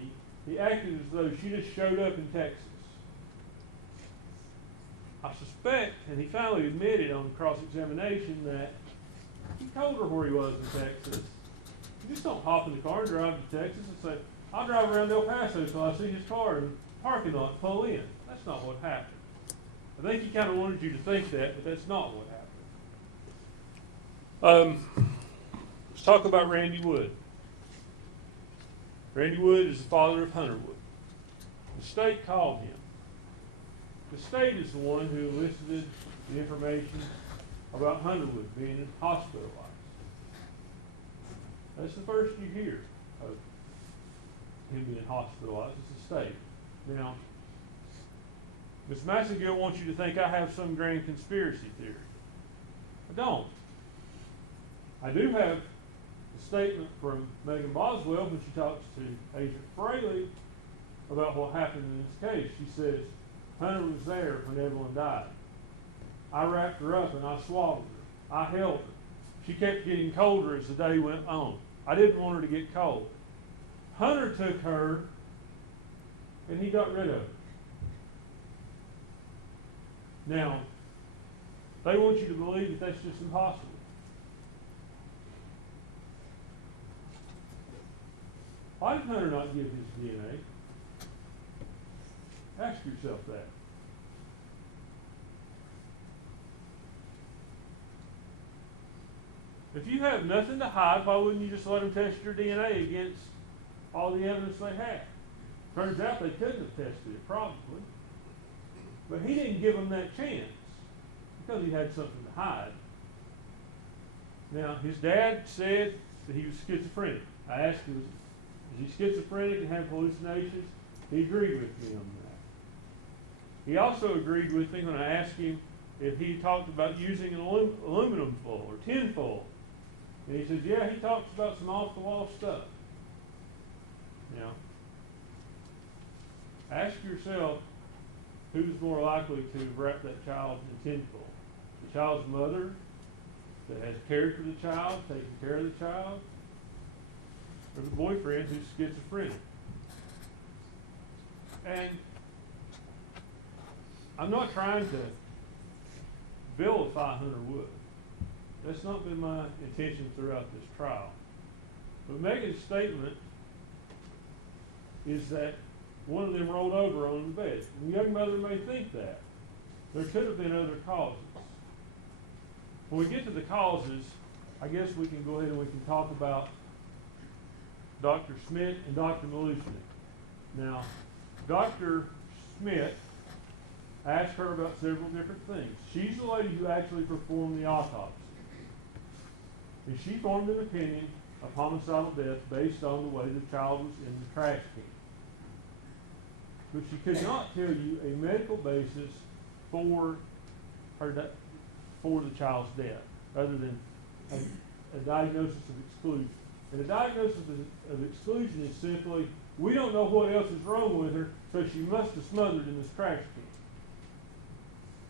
He acted as though she just showed up in Texas. I suspect, and he finally admitted on cross-examination, that he told her where he was in Texas. You just don't hop in the car and drive to Texas and say, I'll drive around El Paso till I see his car in the parking lot and pull in. That's not what happened. I think he kind of wanted you to think that, but that's not what happened. Let's talk about Randy Wood. Randy Wood is the father of Hunter Wood. The state called him. The state is the one who elicited the information about Hunter Wood being hospitalized. That's the first you hear of him being hospitalized. It's the state. Now, Ms. Massengill wants you to think I have some grand conspiracy theory. I don't. I do have a statement from Megan Boswell when she talks to Agent Fraley about what happened in this case. She says, Hunter was there when Evelyn died. I wrapped her up and I swaddled her. I held her. She kept getting colder as the day went on. I didn't want her to get cold. Hunter took her and he got rid of her. Now, they want you to believe that that's just impossible. Why did Hunter not give his DNA? Ask yourself that. If you have nothing to hide, why wouldn't you just let them test your DNA against all the evidence they had? Turns out they couldn't have tested it, probably. But he didn't give them that chance because he had something to hide. Now, his dad said that he was schizophrenic. I asked him, is he schizophrenic and have hallucinations? He agreed with me on that. He also agreed with me when I asked him if he talked about using an aluminum foil or tin foil. And he says, yeah, he talks about some off-the-wall stuff. Now, ask yourself, who's more likely to wrap that child in tinfoil? The child's mother that has cared for the child, taken care of the child, or the boyfriend who's schizophrenic? And I'm not trying to vilify Hunter Wood. That's not been my intention throughout this trial. But Megan's statement is that one of them rolled over on the bed. And the young mother may think that. There could have been other causes. When we get to the causes, I guess we can go ahead and we can talk about Dr. Schmidt and Dr. Malushnik. Now, Dr. Schmidt asked her about several different things. She's the lady who actually performed the autopsy. And she formed an opinion of homicidal death based on the way the child was in the trash can. But she could not tell you a medical basis for the child's death, other than a diagnosis of exclusion. And a diagnosis of exclusion is simply, we don't know what else is wrong with her, so she must have smothered in this trash can.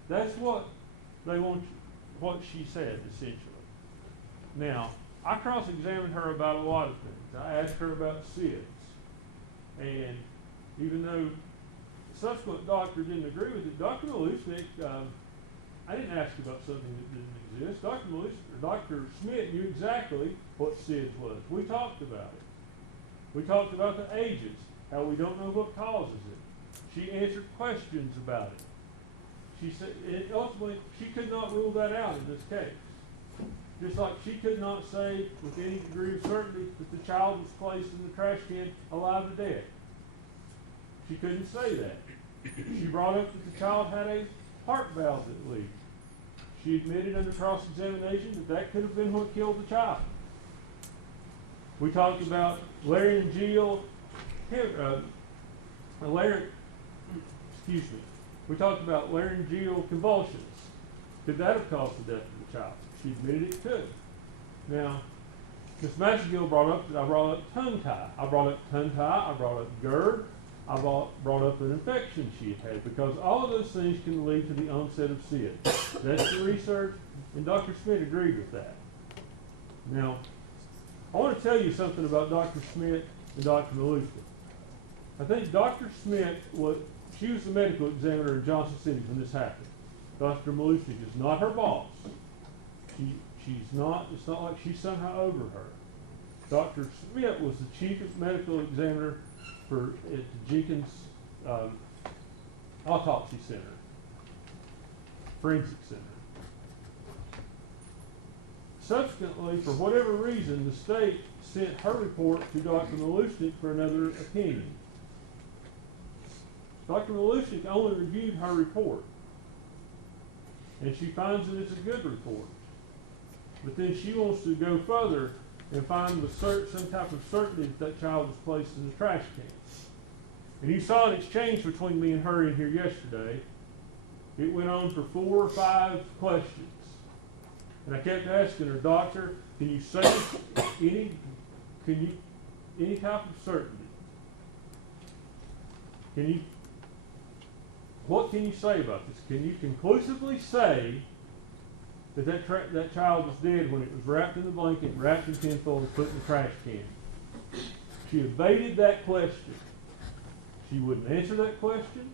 That's what they want, what she said, essentially. Now, I cross-examined her about a lot of things. I asked her about SIDS. And even though the subsequent doctor didn't agree with it, Dr. Malushnik, I didn't ask about something that didn't exist. Dr. Schmidt knew exactly what SIDS was. We talked about it. We talked about the ages, how we don't know what causes it. She answered questions about it. She said, and ultimately, she could not rule that out in this case. Just like she could not say with any degree of certainty that the child was placed in the trash can alive or dead. She couldn't say that. She brought up that the child had a heart valve that leaked. She admitted under cross-examination that that could have been what killed the child. We talked about laryngeal, we talked about laryngeal convulsions. Could that have caused the death of the child? She admitted it could. Now, Ms. Massagill brought up that I brought up tongue tie. I brought up tongue tie, I brought up GERD, I brought up an infection she had, because all of those things can lead to the onset of SIDS. That's the research, and Dr. Schmidt agreed with that. Now, I want to tell you something about Dr. Schmidt and Dr. Malushnik. I think Dr. Schmidt she was the medical examiner in Johnson City when this happened. Dr. Malushnik is not her boss. She's not, it's not like she's somehow over her. Dr. Schmidt was the chief medical examiner at the Jenkins Autopsy Center, Forensic Center. Subsequently, for whatever reason, the state sent her report to Dr. Malushnik for another opinion. Dr. Malushnik only reviewed her report, and she finds that it's a good report. But then she wants to go further and find with some type of certainty that child was placed in the trash can. And you saw an exchange between me and her in here yesterday. It went on for 4 or 5 questions. And I kept asking her, Doctor, can you say any type of certainty? What can you say about this? Can you conclusively say that child was dead when it was wrapped in the blanket, wrapped in tinfoil, and put in the trash can? She evaded that question. She wouldn't answer that question.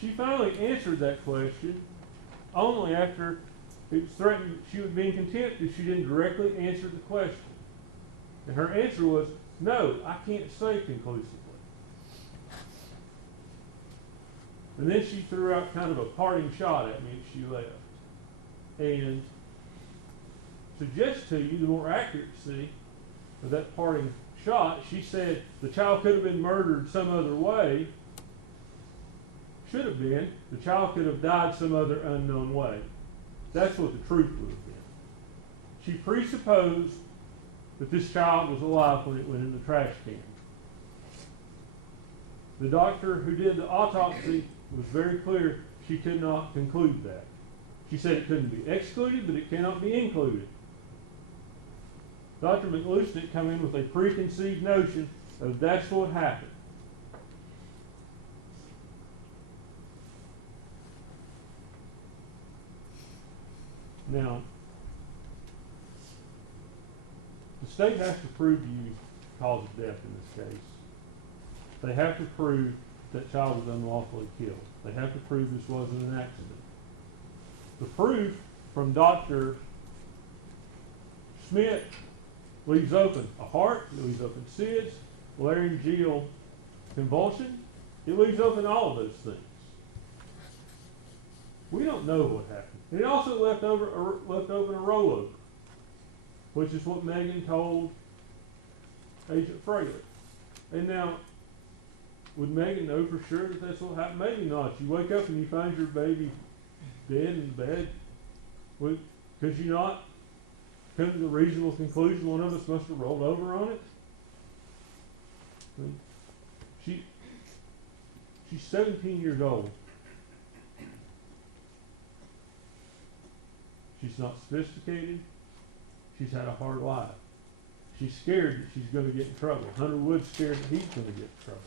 She finally answered that question only after it was threatened she would be in contempt if she didn't directly answer the question. And her answer was, no, I can't say conclusively. And then she threw out kind of a parting shot at me as she left. And suggest to you the more accuracy of that parting shot. She said the child could have been murdered some other way. Should have been. The child could have died some other unknown way. That's what the truth would have been. She presupposed that this child was alive when it went in the trash can. The doctor who did the autopsy was very clear she could not conclude that. She said it couldn't be excluded, but it cannot be included. Dr. Malushnik came in with a preconceived notion That's what happened. Now, the state has to prove to you cause of death in this case. They have to prove that child was unlawfully killed. They have to prove this wasn't an accident. The proof from Dr. Schmidt leaves open a heart, it leaves open SIDS, laryngeal convulsion, it leaves open all of those things. We don't know what happened. And it also left open a rollover, which is what Megan told Agent Fraley. And now, would Megan know for sure that that's what happened? Maybe not. You wake up and you find your baby dead in bed. Could you not come to the reasonable conclusion one of us must have rolled over on it? I mean, she's 17 years old. She's not sophisticated. She's had a hard life. She's scared that she's going to get in trouble. Hunter Wood's scared that he's going to get in trouble.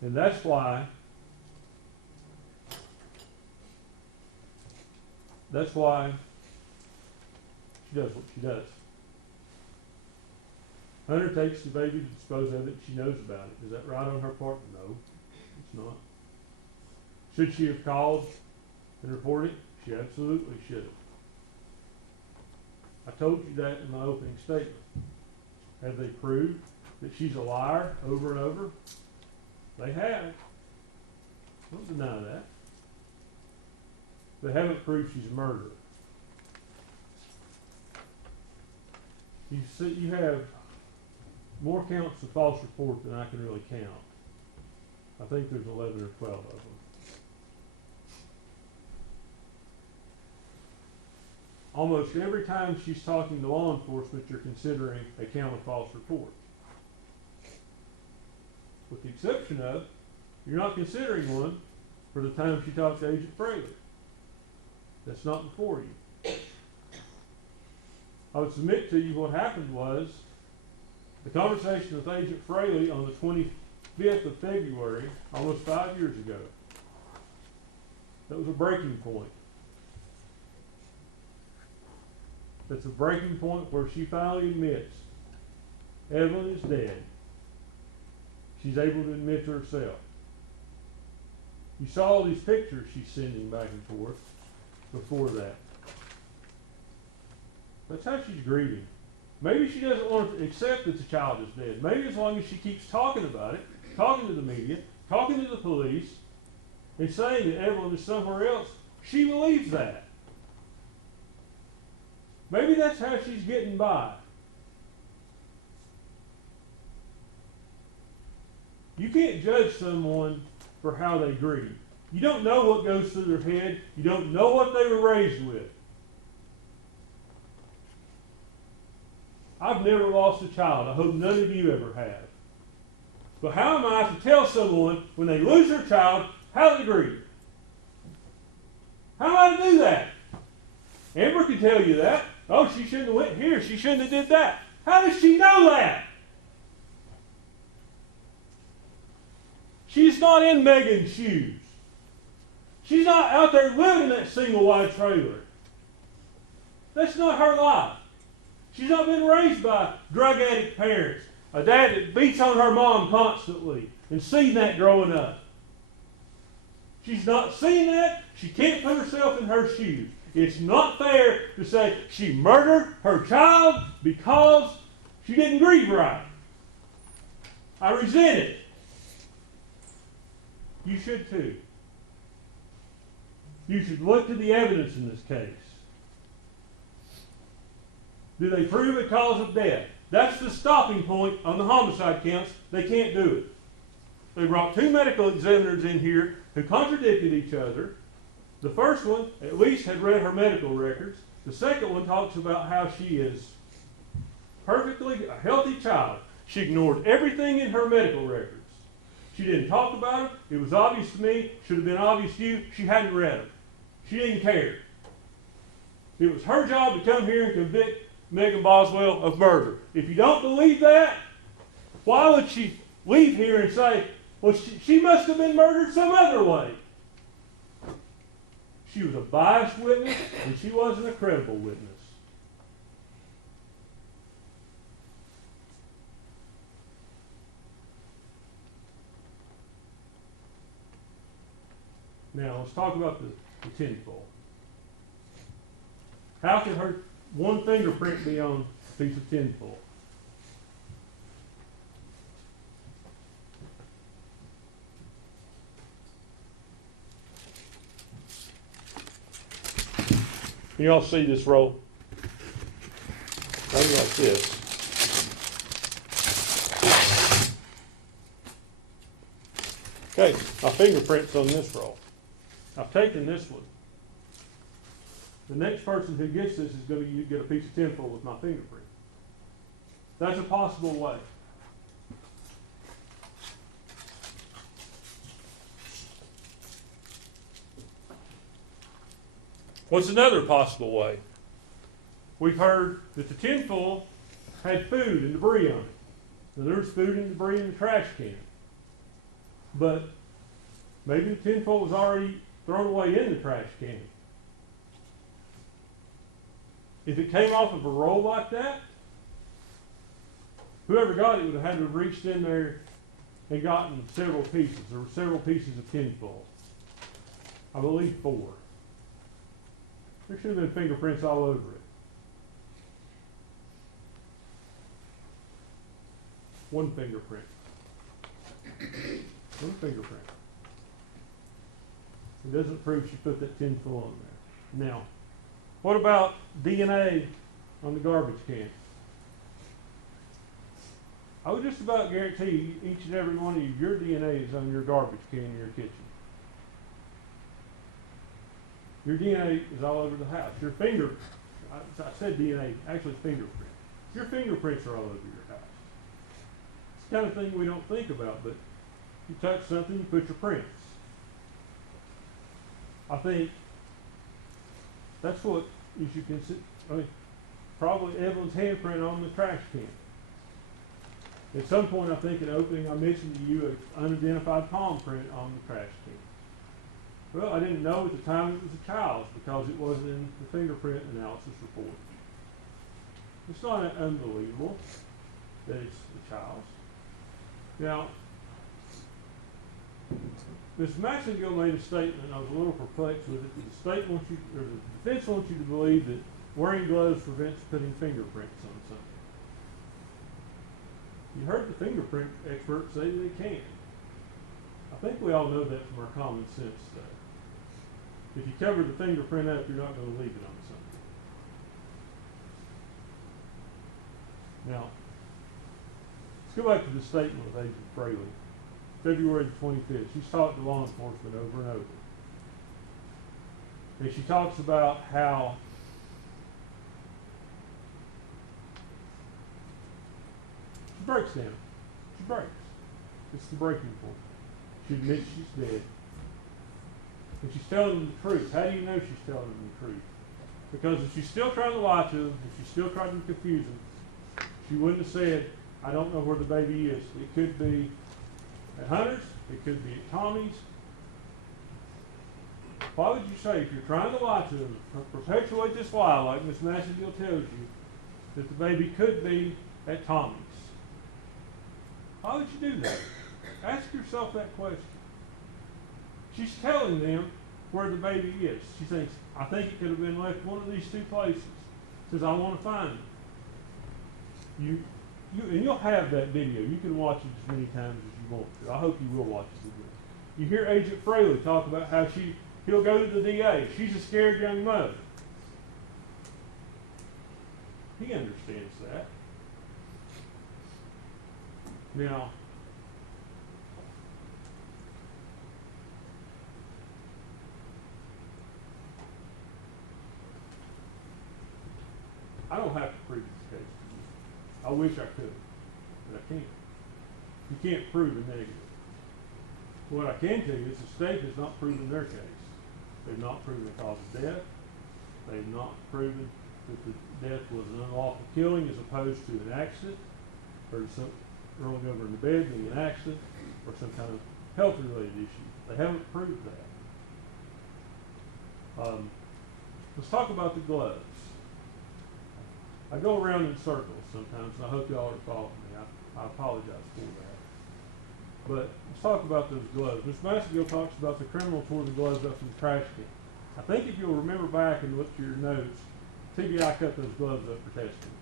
And that's why she does what she does. Hunter takes the baby to dispose of it. She knows about it. Is that right on her part? No, it's not. Should she have called and reported it? She absolutely should have. I told you that in my opening statement. Have they proved that she's a liar over and over? They have. Don't deny that. They haven't proved she's a murderer. You see, you have more counts of false report than I can really count. I think there's 11 or 12 of them. Almost every time she's talking to law enforcement, you're considering a count of false reports. With the exception of, you're not considering one for the time she talked to Agent Fraley. That's not before you. I would submit to you what happened was the conversation with Agent Fraley on the 25th of February, almost 5 years ago. That was a breaking point. That's a breaking point where she finally admits Evelyn is dead. She's able to admit to herself. You saw all these pictures she's sending back and forth before that. That's how she's grieving. Maybe she doesn't want to accept that the child is dead. Maybe as long as she keeps talking about it, talking to the media, talking to the police, and saying that Evelyn is somewhere else, she believes that. Maybe that's how she's getting by. You can't judge someone for how they grieve. You don't know what goes through their head. You don't know what they were raised with. I've never lost a child. I hope none of you ever have. But how am I to tell someone when they lose their child how they grieve? How am I to do that? Amber can tell you that. Oh, she shouldn't have went here. She shouldn't have did that. How does she know that? She's not in Megan's shoes. She's not out there living in that single wide trailer. That's not her life. She's not been raised by drug addict parents, a dad that beats on her mom constantly, and seen that growing up. She's not seen that. She can't put herself in her shoes. It's not fair to say she murdered her child because she didn't grieve right. I resent it. You should too. You should look to the evidence in this case. Do they prove a cause of death? That's the stopping point on the homicide counts. They can't do it. They brought two medical examiners in here who contradicted each other. The first one at least had read her medical records. The second one talks about how she is perfectly a healthy child. She ignored everything in her medical records. She didn't talk about it. It was obvious to me. Should have been obvious to you. She hadn't read them. She didn't care. It was her job to come here and convict Megan Boswell of murder. If you don't believe that, Why would she leave here and say, well, she must have been murdered some other way? She was a biased witness, and she wasn't a credible witness. Now, let's talk about the tinfoil. How can her one fingerprint be on a piece of tinfoil? Can y'all see this roll? Maybe like this. Okay, my fingerprint's on this roll. I've taken this one. The next person who gets this is going to get a piece of tinfoil with my fingerprint. That's a possible way. What's another possible way? We've heard that the tinfoil had food and debris on it. Now, there was food and debris in the trash can. But maybe the tinfoil was already thrown away in the trash can. If it came off of a roll like that, whoever got it would have had to have reached in there and gotten several pieces. There were several pieces of tinfoil. I believe 4. There should have been fingerprints all over it. One fingerprint. One fingerprint. It doesn't prove she put that tinfoil on there. Now, what about DNA on the garbage can? I would just about guarantee you, each and every one of you, your DNA is on your garbage can in your kitchen. Your DNA is all over the house. Your I said DNA, actually fingerprint. Your fingerprints are all over your house. It's the kind of thing we don't think about, but you touch something, you put your prints. I think that's what you should consider. I mean, probably Evelyn's handprint on the trash can. At some point, I think in opening, I mentioned to you an unidentified palm print on the trash can. Well, I didn't know at the time it was a child's because it wasn't in the fingerprint analysis report. It's not unbelievable that it's a child's. Now, Ms. Maxengill made a statement, and I was a little perplexed with it. The defense wants you to believe that wearing gloves prevents putting fingerprints on something. You heard the fingerprint experts say they can. I think we all know that from our common sense stuff. If you cover the fingerprint up, you're not going to leave it on something. Now, let's go back to the statement of Agent Fraley. February the 25th. She's talked to law enforcement over and over. And she talks about how she breaks down. She breaks. It's the breaking point. She admits she's dead. And she's telling them the truth. How do you know she's telling them the truth? Because if she's still trying to lie to them, if she's still trying to confuse them, she wouldn't have said, I don't know where the baby is. It could be at Hunter's, it could be at Tommy's. Why would you say, if you're trying to lie to them, perpetuate this lie like Miss Maxengill tells you, that the baby could be at Tommy's? Why would you do that? Ask yourself that question. She's telling them where the baby is. She thinks, I think it could have been left one of these 2 places. Says, I want to find it. And you'll have that video. You can watch it as many times as you want to. I hope you will watch it again. You hear Agent Fraley talk about how he'll go to the DA. She's a scared young mother. He understands that. Now, I don't have to prove this case to you. I wish I could, but I can't. You can't prove a negative. What I can tell you is the state has not proven their case. They've not proven the cause of death. They've not proven that the death was an unlawful killing as opposed to an accident or rolling over in the bed, being an accident, or some kind of health-related issue. They haven't proved that. Let's talk about the gloves. I go around in circles sometimes, and I hope y'all are following me. I apologize for that. But let's talk about those gloves. Ms. Massengill talks about the criminal tore the gloves up in the trash can. I think if you'll remember back and look through your notes, TBI cut those gloves up for testing.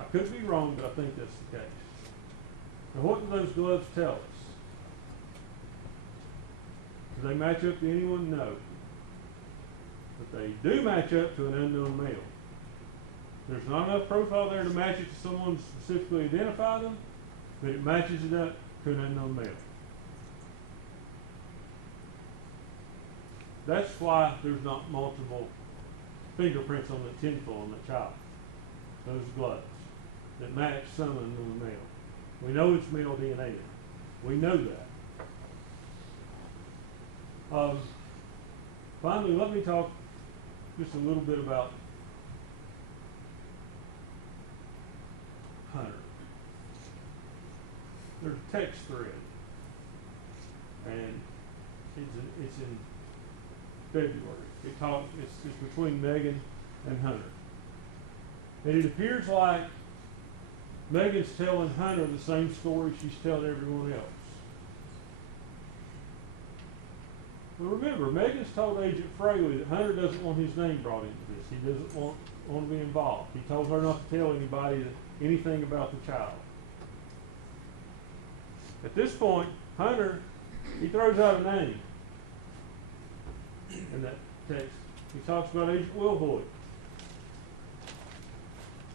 I could be wrong, but I think that's the case. Now, what do those gloves tell us? Do they match up to anyone? No. But they do match up to an unknown male. There's not enough profile there to match it to someone to specifically identify them, but it matches it up to an unknown male. That's why there's not multiple fingerprints on the tinfoil on the child. Those gloves that match some unknown male. We know it's male DNA. We know that. Finally, let me talk just a little bit about Hunter. There's a text thread, and it's in February. It's between Megan and Hunter, and it appears like Megan's telling Hunter the same story she's telling everyone else. But remember, Megan's told Agent Fraley that Hunter doesn't want his name brought into this. He doesn't want to be involved. He told her not to tell anybody anything about the child. At this point, Hunter, he throws out a name in that text. He talks about Agent Wilhoit.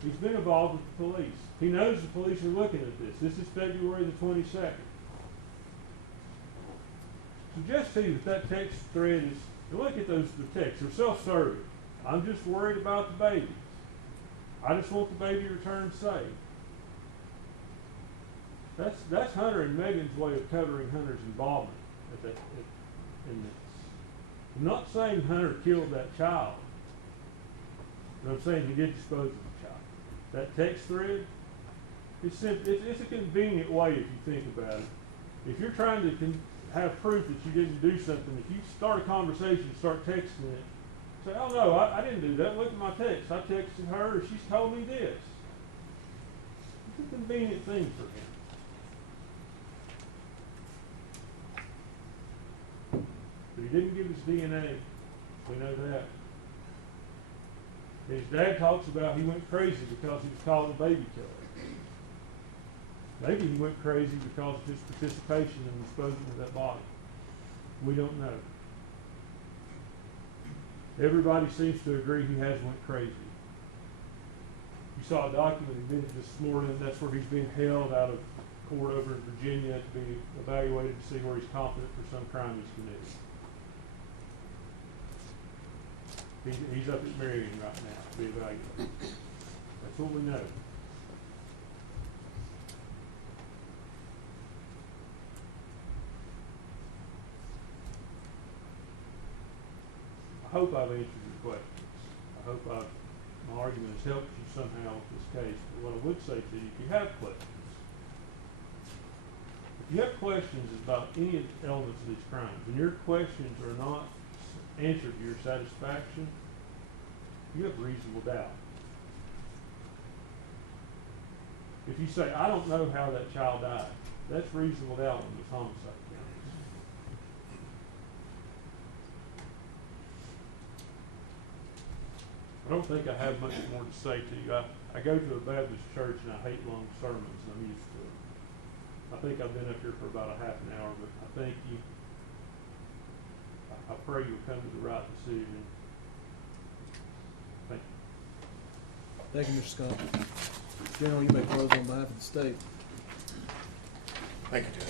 He's been involved with the police. He knows the police are looking at this. This is February the 22nd. Suggest to you that text thread is, look at the texts, they're self-serving. I'm just worried about the baby. I just want the baby returned safe. That's Hunter and Megan's way of covering Hunter's involvement in this. I'm not saying Hunter killed that child, but I'm saying he did dispose of the child. That text thread, it's a convenient way if you think about it. If you're trying to have proof that you didn't do something, if you start a conversation, start texting it, say, oh no, I didn't do that. Look at my text. I texted her, she's told me this. It's a convenient thing for him. But he didn't give his DNA. We know that. His dad talks about he went crazy because he was called a baby killer. Maybe he went crazy because of his participation in disposing of that body. We don't know. Everybody seems to agree he has went crazy. You saw a document he did this morning. That's where he's being held out of court over in Virginia to be evaluated to see where he's competent for some crime he's committed. He's up at Marion right now to be evaluated. That's what we know. I hope I've answered your questions. I hope my argument has helped you somehow with this case. But what I would say to you, if you have questions, about any elements of these crimes, and your questions are not answered to your satisfaction, you have reasonable doubt. If you say, I don't know how that child died, that's reasonable doubt on this homicide case. I don't think I have much more to say to you. I go to a Baptist church and I hate long sermons, and I'm used to it. I think I've been up here for about a half an hour, but I thank you. I pray you'll come to the right decision. Thank you. Thank you, Mr. Scott. General, you may close on behalf of the state. Thank you, Judge.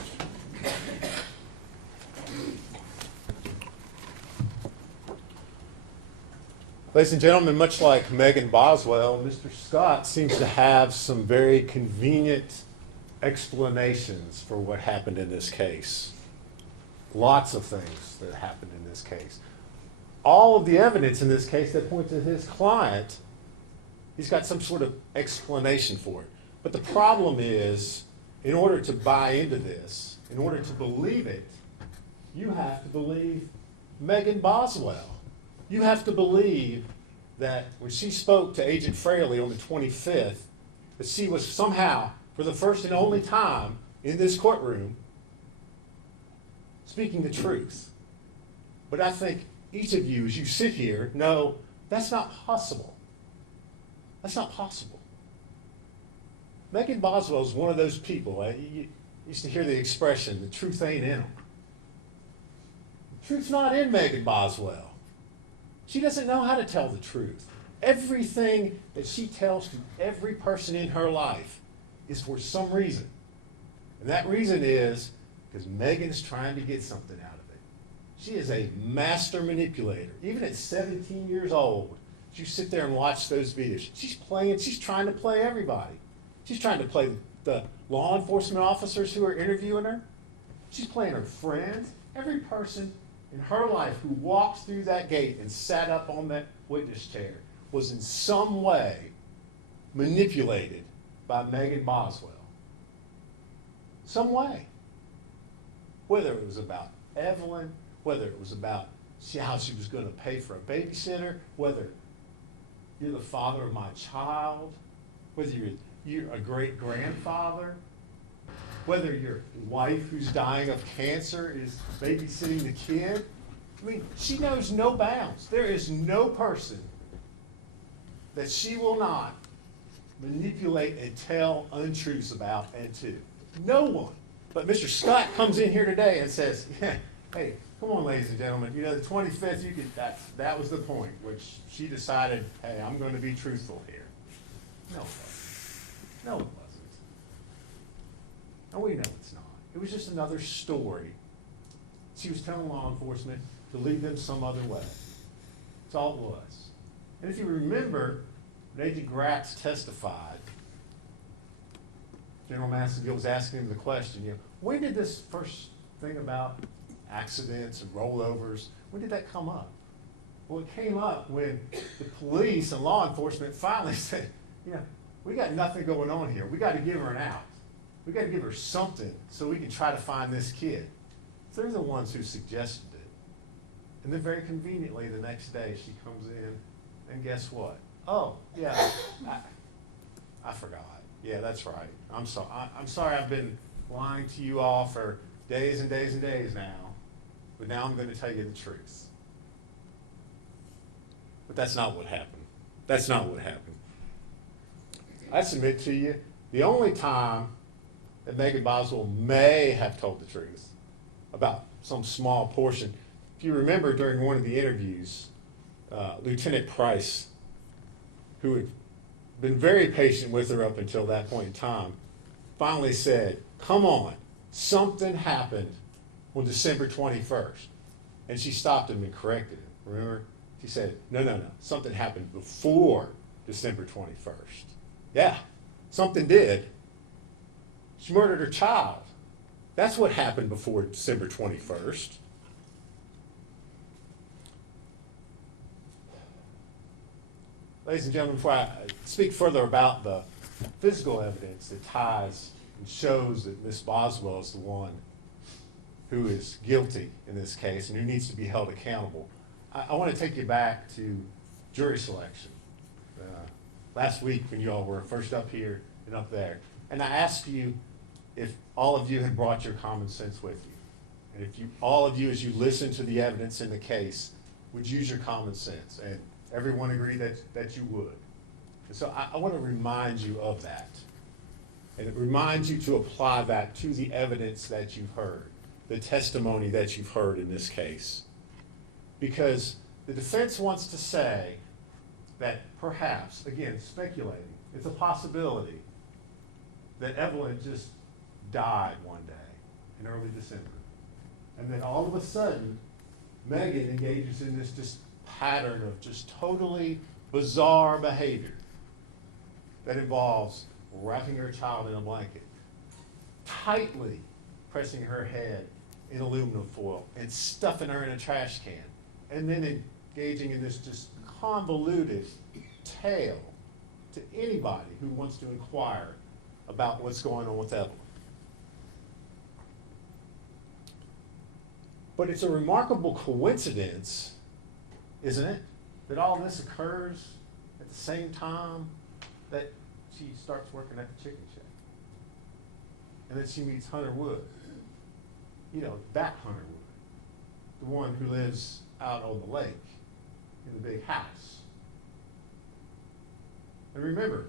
Ladies and gentlemen, much like Megan Boswell, Mr. Scott seems to have some very convenient explanations for what happened in this case. Lots of things that happened in this case. All of the evidence in this case that points to his client, he's got some sort of explanation for it. But the problem is, in order to buy into this, in order to believe it, you have to believe Megan Boswell. You have to believe that when she spoke to Agent Fraley on the 25th, that she was somehow, for the first and only time in this courtroom, speaking the truth. But I think each of you, as you sit here, know that's not possible. That's not possible. Megan Boswell is one of those people. You used to hear the expression, the truth ain't in them. The truth's not in Megan Boswell. She doesn't know how to tell the truth. Everything that she tells to every person in her life is for some reason. And that reason is because Megan's trying to get something out of it. She is a master manipulator. Even at 17 years old, you sit there and watch those videos. She's trying to play everybody. She's trying to play the law enforcement officers who are interviewing her. She's playing her friends. Every person in her life who walked through that gate and sat up on that witness chair was in some way manipulated by Megan Boswell. Some way. Whether it was about Evelyn, whether it was about how she was going to pay for a babysitter, whether you're the father of my child, whether you're a great-grandfather, whether your wife who's dying of cancer is babysitting the kid. I mean, she knows no bounds. There is no person that she will not manipulate and tell untruths about and to. No one. But Mr. Scott comes in here today and says, yeah, hey, come on, ladies and gentlemen, the 25th, that was the point, which she decided, hey, I'm going to be truthful here. No, it wasn't. No, it wasn't. And we know it's not. It was just another story. She was telling law enforcement to lead them some other way. That's all it was. And if you remember, when Agent Gratz testified, General Massengill was asking him the question, when did this first thing about accidents and rollovers, when did that come up? Well, it came up when the police and law enforcement finally said, we got nothing going on here. We got to give her an out. We got to give her something so we can try to find this kid. So they're the ones who suggested it. And then very conveniently the next day she comes in and guess what? Oh, yeah, I forgot. Yeah, that's right. I'm sorry I've been lying to you all for days and days and days now. But now I'm going to tell you the truth. But that's not what happened. That's not what happened. I submit to you, the only time that Megan Boswell may have told the truth about some small portion, if you remember during one of the interviews, Lieutenant Price, who had been very patient with her up until that point in time, finally said, come on, something happened on December 21st. And she stopped him and corrected him, remember? She said, no, something happened before December 21st. Yeah, something did. She murdered her child. That's what happened before December 21st. Ladies and gentlemen, before I speak further about the physical evidence that ties and shows that Miss Boswell is the one who is guilty in this case and who needs to be held accountable, I want to take you back to jury selection. Last week when you all were first up here and up there, and I asked you if all of you had brought your common sense with you. And if all of you, as you listen to the evidence in the case, would use your common sense. And everyone agreed that you would. And so I want to remind you of that. And it reminds you to apply that to the evidence that you've heard, the testimony that you've heard in this case. Because the defense wants to say that perhaps, again, speculating, it's a possibility that Evelyn just died one day in early December. And then all of a sudden, Megan engages in this just pattern of just totally bizarre behavior that involves wrapping her child in a blanket, tightly pressing her head in aluminum foil and stuffing her in a trash can, and then engaging in this just convoluted tale to anybody who wants to inquire about what's going on with Evelyn. But it's a remarkable coincidence, isn't it, that all this occurs at the same time that she starts working at the chicken shack. And then she meets Hunter Wood. You know, that Hunter Wood. The one who lives out on the lake in the big house. And remember,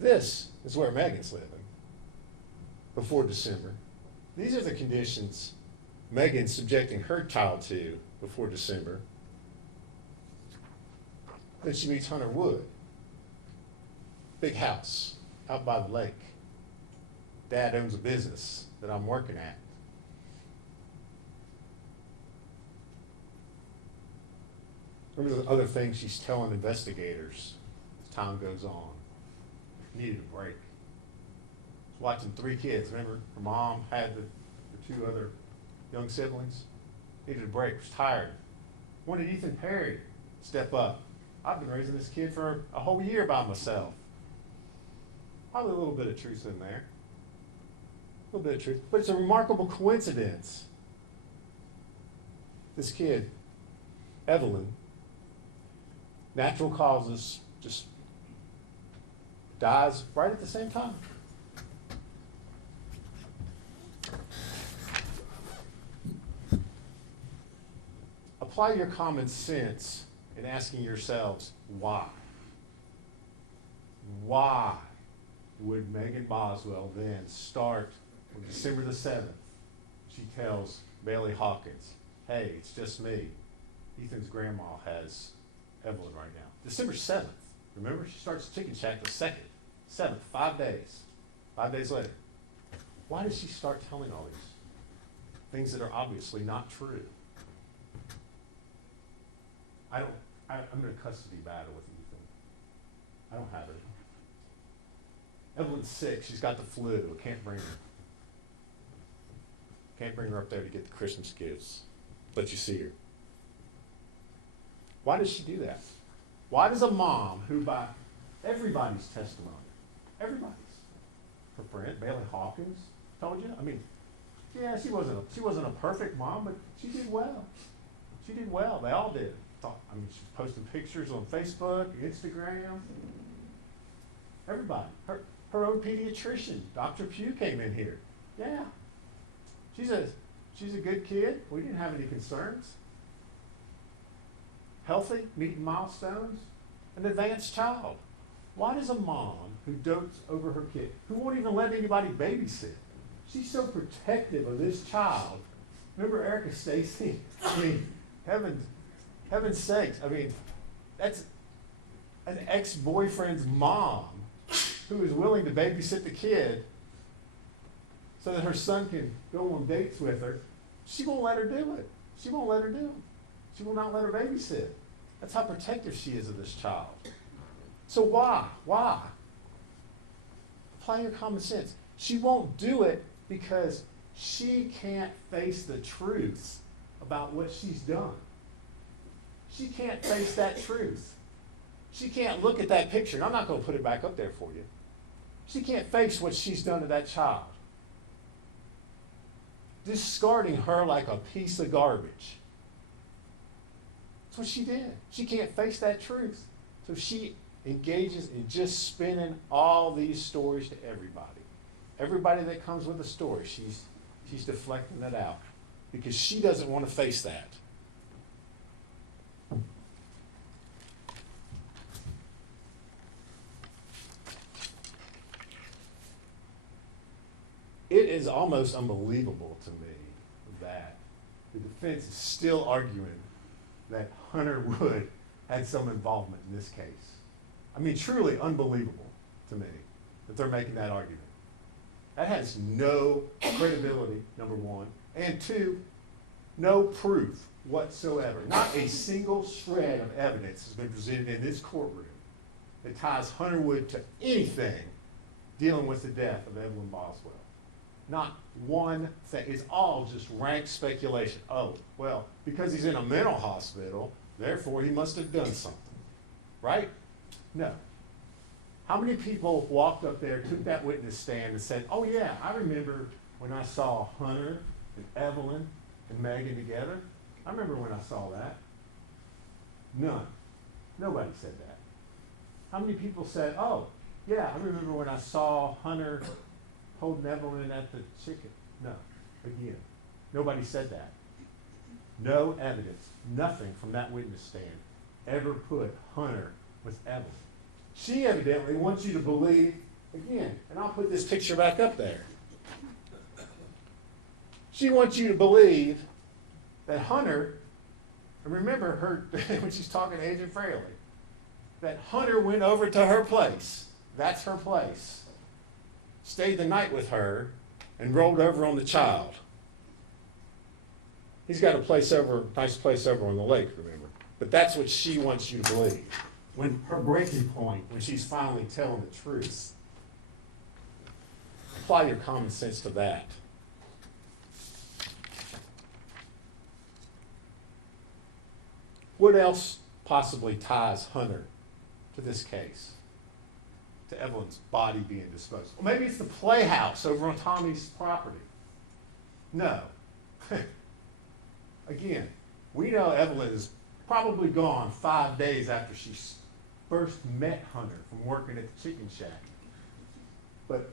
this is where Megan's living before December. These are the conditions Megan's subjecting her child to before December. Then she meets Hunter Wood. Big house out by the lake. Dad owns a business that I'm working at. Remember the other things she's telling investigators as time goes on. Needed a break. Was watching 3 kids. Remember, her mom had the 2 other young siblings. Needed a break. Was tired. Wanted Ethan Perry to step up. I've been raising this kid for a whole year by myself. Probably a little bit of truth in there. A little bit of truth. But it's a remarkable coincidence. This kid, Evelyn, natural causes, just dies right at the same time. Apply your common sense in asking yourselves why. Why would Megan Boswell then start on December the 7th? She tells Bailey Hawkins, hey, it's just me. Ethan's grandma has Evelyn right now. December 7th. Remember, she starts Chicken Shack the 2nd. 7th, 5 days. 5 days later. Why does she start telling all these things that are obviously not true? I'm in a custody battle with Ethan. I don't have it. Evelyn's sick. She's got the flu. I can't bring her. Can't bring her up there to get the Christmas gifts. Let you see her. Why does she do that? Why does a mom who, by everybody's testimony, everybody's, her friend Bailey Hawkins told you, I mean, yeah, she wasn't a perfect mom, but she did well. She did well. They all did. I mean, she's posting pictures on Facebook, Instagram. Everybody. Her own pediatrician, Dr. Pugh, came in here. Yeah. She's a good kid. We didn't have any concerns. Healthy, meeting milestones, an advanced child. Why does a mom who dotes over her kid, who won't even let anybody babysit, she's so protective of this child? Remember Erica Stacy? I mean, heaven's sakes. I mean, that's an ex-boyfriend's mom who is willing to babysit the kid so that her son can go on dates with her. She won't let her do it. She won't let her do it. She will not let her babysit. That's how protective she is of this child. So why? Why? Apply your common sense. She won't do it because she can't face the truth about what she's done. She can't face that truth. She can't look at that picture, and I'm not going to put it back up there for you. She can't face what she's done to that child. Discarding her like a piece of garbage. That's what she did. She can't face that truth. So she engages in just spinning all these stories to everybody. Everybody that comes with a story, she's deflecting that out because she doesn't want to face that. It is almost unbelievable to me that the defense is still arguing that Hunter Wood had some involvement in this case. I mean, truly unbelievable to me that they're making that argument. That has no credibility, number one, and 2, no proof whatsoever. Not a single shred of evidence has been presented in this courtroom that ties Hunter Wood to anything dealing with the death of Evelyn Boswell. Not one thing. It's all just rank speculation. Oh, well, because he's in a mental hospital, Therefore, he must have done something. Right? No. How many people walked up there, took that witness stand, and said, oh yeah, I remember when I saw Hunter and Evelyn and Megan together? I remember when I saw that. None. Nobody said that. How many people said, oh, yeah, I remember when I saw Hunter holding Evelyn at the chicken? No. Again, nobody said that. No evidence, nothing from that witness stand ever put Hunter with Evelyn. She evidently wants you to believe, again, and I'll put this picture back up there. She wants you to believe that Hunter, and remember her when she's talking to Agent Fraley, that Hunter went over to her place. That's her place. Stayed the night with her and rolled over on the child. He's got a place over, nice place over on the lake, remember. But that's what she wants you to believe. When her breaking point, when she's finally telling the truth. Apply your common sense to that. What else possibly ties Hunter to this case? To Evelyn's body being disposed of? Well, maybe it's the playhouse over on Tommy's property. No. Again, we know Evelyn is probably gone 5 days after she first met Hunter from working at the chicken shack. But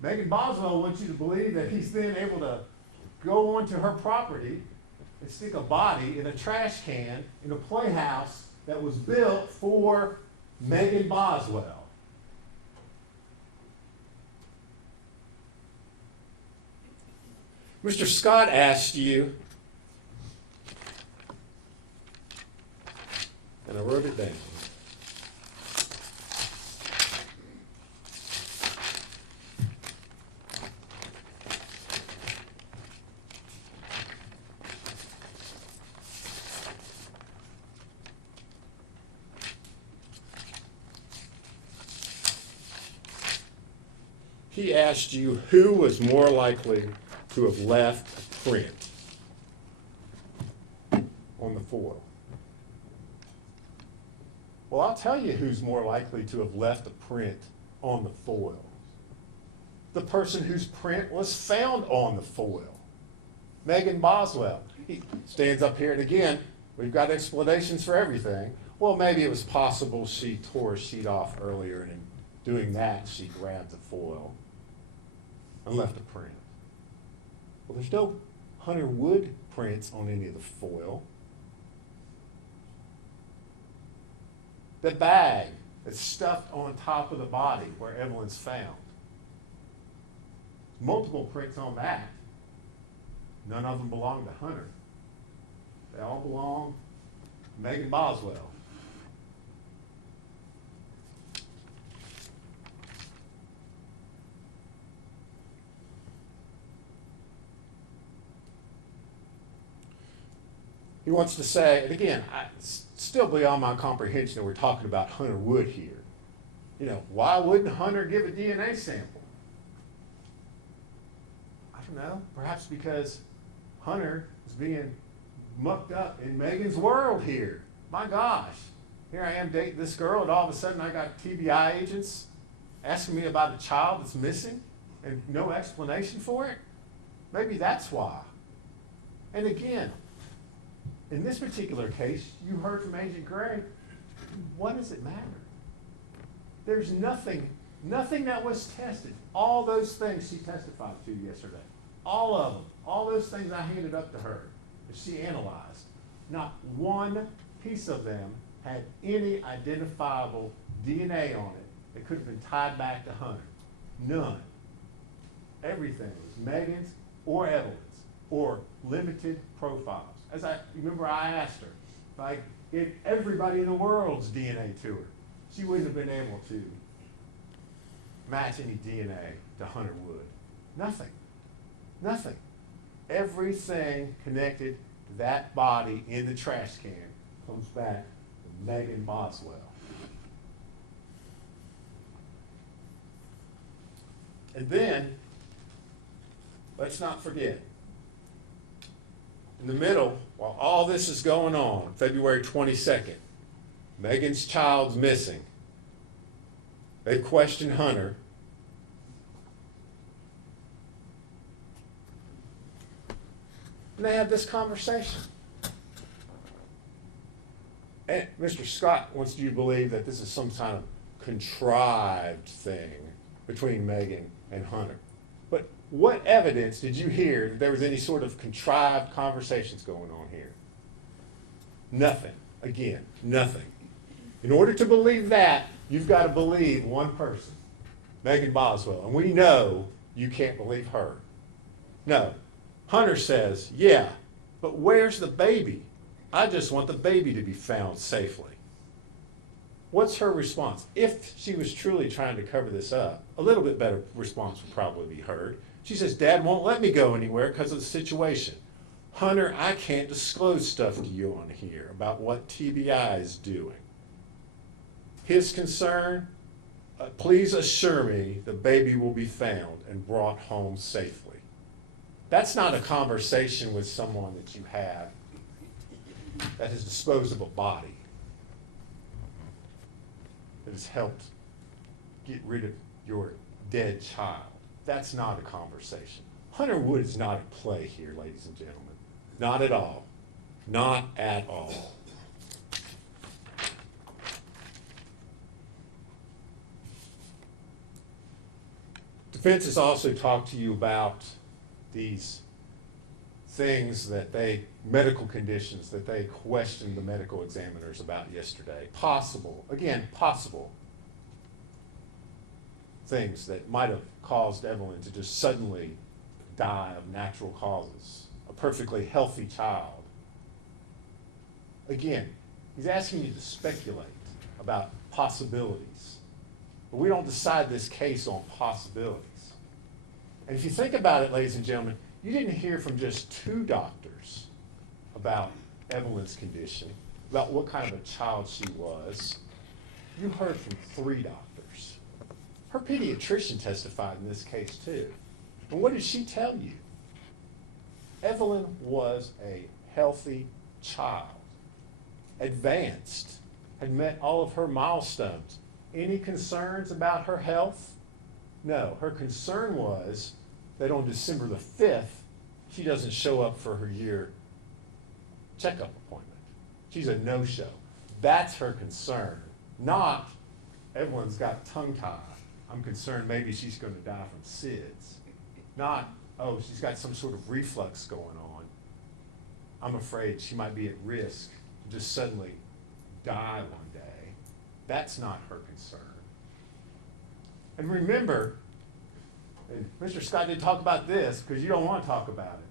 Megan Boswell wants you to believe that he's then able to go onto her property and stick a body in a trash can in a playhouse that was built for Megan Boswell. Mr. Scott asked you, and I wrote it down. He asked you who was more likely to have left a print on the foil. Well, I'll tell you who's more likely to have left a print on the foil. The person whose print was found on the foil. Megan Boswell. He stands up here, and again, we've got explanations for everything. Well, maybe it was possible she tore a sheet off earlier, and in doing that, she grabbed the foil and left a print. Well, there's no Hunter Wood prints on any of the foil. The bag that's stuffed on top of the body where Evelyn's found. Multiple prints on that. None of them belong to Hunter. They all belong to Megan Boswell. He wants to say, and again, it's still beyond my comprehension that we're talking about Hunter Wood here. You know, why wouldn't Hunter give a DNA sample? I don't know. Perhaps because Hunter is being mucked up in Megan's world here. My gosh. Here I am dating this girl, and all of a sudden I got TBI agents asking me about a child that's missing and no explanation for it. Maybe that's why. And again, in this particular case, you heard from Agent Gray, what does it matter? There's nothing that was tested. All those things she testified to yesterday, all of them, all those things I handed up to her that she analyzed, not one piece of them had any identifiable DNA on it that could have been tied back to Hunter. None. Everything was Megan's or Evelyn's or limited profiles. Remember I asked her if I gave everybody in the world's DNA to her, she wouldn't have been able to match any DNA to Hunter Wood. Nothing. Nothing. Everything connected to that body in the trash can comes back to Megan Boswell. And then, let's not forget, in the middle while all this is going on, February 22nd, Megan's child's missing. They question Hunter. And they have this conversation. And Mr. Scott wants you to believe that this is some kind of contrived thing between Megan and Hunter. But what evidence did you hear that there was any sort of contrived conversations going on here? Nothing. Again, nothing. In order to believe that, you've got to believe one person, Megan Boswell. And we know you can't believe her. No. Hunter says, yeah, but where's the baby? I just want the baby to be found safely. What's her response? If she was truly trying to cover this up, a little bit better response would probably be heard. She says, Dad won't let me go anywhere because of the situation. Hunter, I can't disclose stuff to you on here about what TBI is doing. His concern, please assure me the baby will be found and brought home safely. That's not a conversation with someone that you have that has disposed of a body, that has helped get rid of your dead child. That's not a conversation. Hunter Wood is not at play here, ladies and gentlemen. Not at all. Not at all. Defense has also talked to you about these things that medical conditions that they questioned the medical examiners about yesterday. Possible things that might have caused Evelyn to just suddenly die of natural causes. A perfectly healthy child. Again, he's asking you to speculate about possibilities. But we don't decide this case on possibilities. And if you think about it, ladies and gentlemen, you didn't hear from just 2 doctors about Evelyn's condition, about what kind of a child she was. You heard from 3 doctors. Her pediatrician testified in this case too. And what did she tell you? Evelyn was a healthy child, advanced, had met all of her milestones. Any concerns about her health? No, her concern was that on December the 5th, she doesn't show up for her year checkup appointment. She's a no-show. That's her concern, not Evelyn's got tongue-tied. I'm concerned maybe she's going to die from SIDS. Not, oh, she's got some sort of reflux going on. I'm afraid she might be at risk to just suddenly die one day. That's not her concern. And remember, and Mr. Scott didn't talk about this because you don't want to talk about it.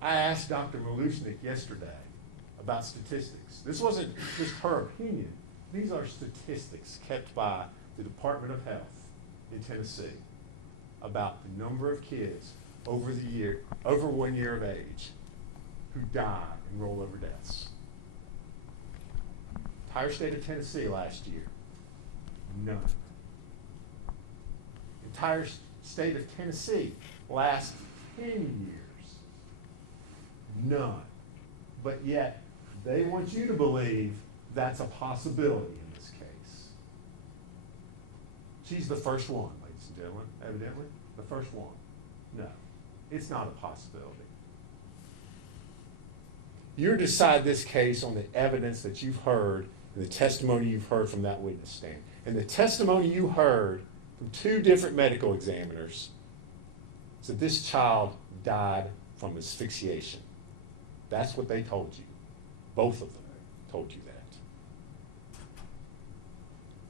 I asked Dr. Malushnik yesterday about statistics. This wasn't just her opinion. These are statistics kept by the Department of Health in Tennessee about the number of kids over 1 year of age who died in rollover deaths. Entire state of Tennessee last year, none. Entire state of Tennessee last 10 years, none. But yet, they want you to believe that's a possibility in this case. She's the first one, ladies and gentlemen, evidently. The first one. No, it's not a possibility. You decide this case on the evidence that you've heard and the testimony you've heard from that witness stand. And the testimony you heard from 2 different medical examiners said this child died from asphyxiation. That's what they told you. Both of them told you that.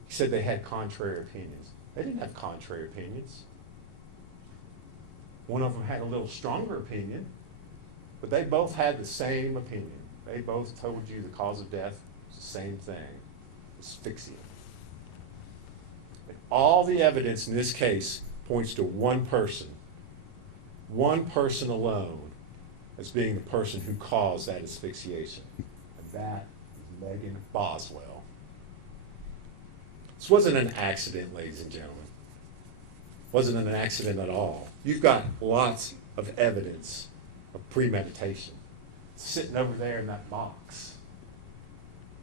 He said they had contrary opinions. They didn't have contrary opinions. One of them had a little stronger opinion, but they both had the same opinion. They both told you the cause of death was the same thing, asphyxia. And all the evidence in this case points to one person alone as being the person who caused that asphyxiation, and that is Megan Boswell. This wasn't an accident, ladies and gentlemen. It wasn't an accident at all. You've got lots of evidence of premeditation, sitting over there in that box.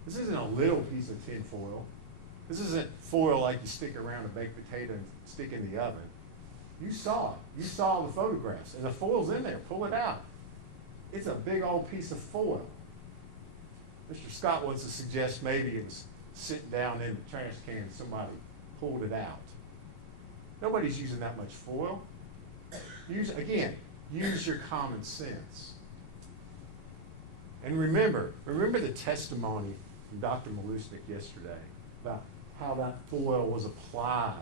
This isn't a little piece of tin foil. This isn't foil like you stick around a baked potato and stick in the oven. You saw it. You saw the photographs, and the foil's in there. Pull it out. It's a big old piece of foil. Mr. Scott wants to suggest maybe it was sitting down in the trash can and somebody pulled it out. Nobody's using that much foil. Use your common sense. And remember the testimony from Dr. Malusnik yesterday about how that foil was applied.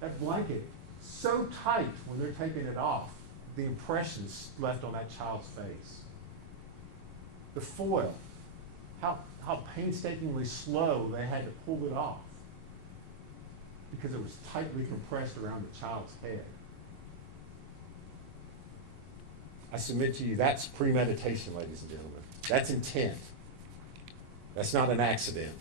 That blanket, so tight when they're taking it off, the impressions left on that child's face. The foil, how painstakingly slow they had to pull it off because it was tightly compressed around the child's head. I submit to you, that's premeditation, ladies and gentlemen. That's intent. That's not an accident.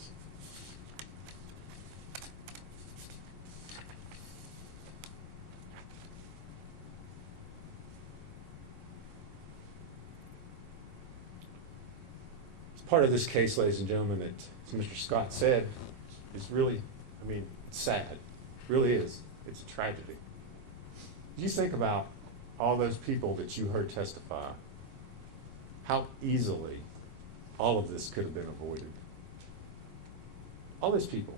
Part of this case, ladies and gentlemen, that as Mr. Scott said, is really, it's sad. It really is. It's a tragedy. You think about all those people that you heard testify, how easily all of this could have been avoided. All those people.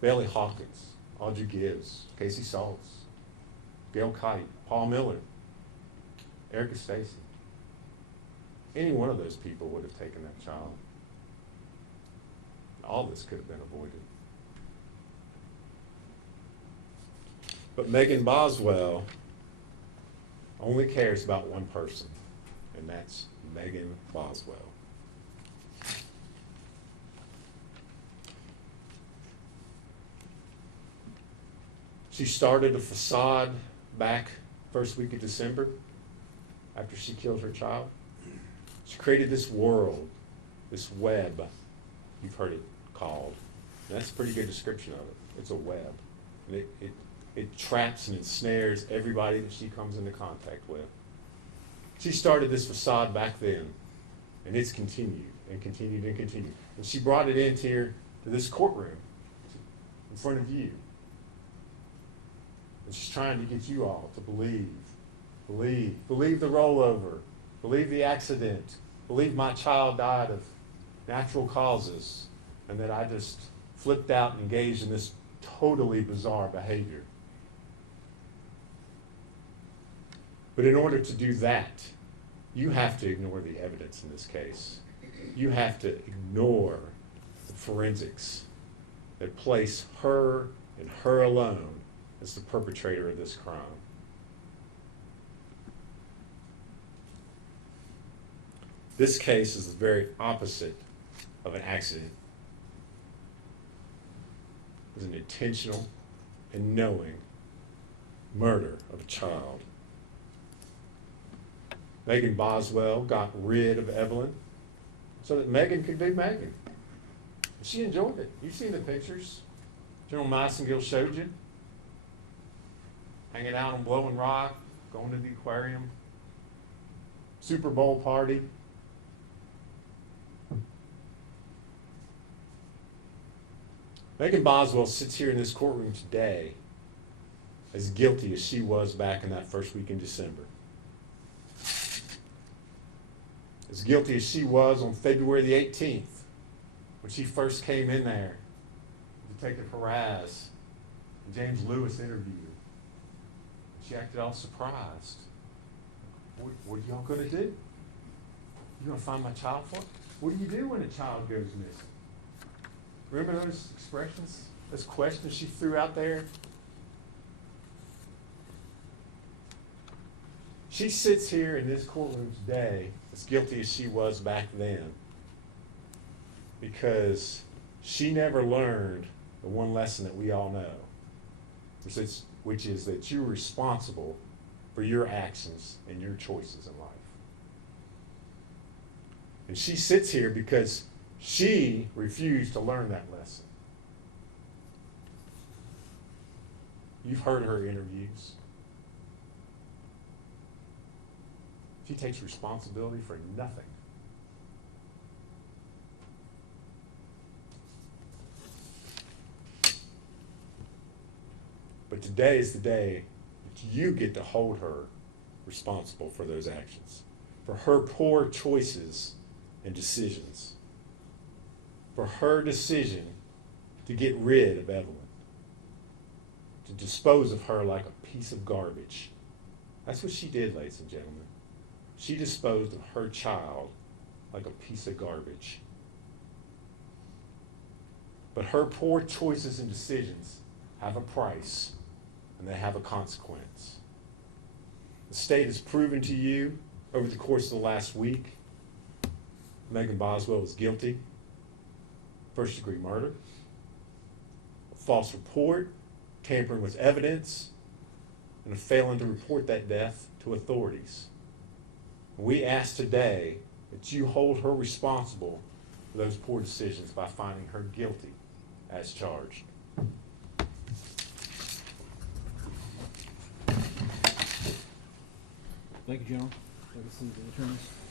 Bailey Hawkins, Audrey Gibbs, Casey Saltz, Gail Kite, Paul Miller, Erica Stacy. Any one of those people would have taken that child. All this could have been avoided. But Megan Boswell only cares about one person, and that's Megan Boswell. She started a facade back first week of December after she killed her child. She created this world, this web, you've heard it called. And that's a pretty good description of it. It's a web. And it traps and ensnares everybody that she comes into contact with. She started this facade back then, and it's continued and continued and continued. And she brought it into here to this courtroom in front of you. And she's trying to get you all to believe the rollover, believe the accident, believe my child died of natural causes, and that I just flipped out and engaged in this totally bizarre behavior. But in order to do that, you have to ignore the evidence in this case. You have to ignore the forensics that place her and her alone as the perpetrator of this crime. This case is the very opposite of an accident. It's an intentional and knowing murder of a child. Megan Boswell got rid of Evelyn so that Megan could be Megan. She enjoyed it. You've seen the pictures General Massengill showed you. Hanging out on Blowing Rock, going to the aquarium, Super Bowl party. Megan Boswell sits here in this courtroom today as guilty as she was back in that first week in December. As guilty as she was on February the 18th when she first came in there, Detective Perez and James Lewis interviewed her. She acted all surprised. What are y'all going to do? You going to find my child for me? What do you do when a child goes missing? Remember those expressions, those questions she threw out there? She sits here in this courtroom today as guilty as she was back then because she never learned the one lesson that we all know, which is that you're responsible for your actions and your choices in life. And she sits here because she refused to learn that lesson. You've heard her interviews. She takes responsibility for nothing. But today is the day that you get to hold her responsible for those actions, for her poor choices and decisions, for her decision to get rid of Evelyn, to dispose of her like a piece of garbage. That's what she did, ladies and gentlemen. She disposed of her child like a piece of garbage. But her poor choices and decisions have a price, and they have a consequence. The state has proven to you over the course of the last week, Megan Boswell is guilty. First-degree murder, a false report, tampering with evidence, and a failing to report that death to authorities. We ask today that you hold her responsible for those poor decisions by finding her guilty as charged. Thank you, General. Thank you, the attorneys.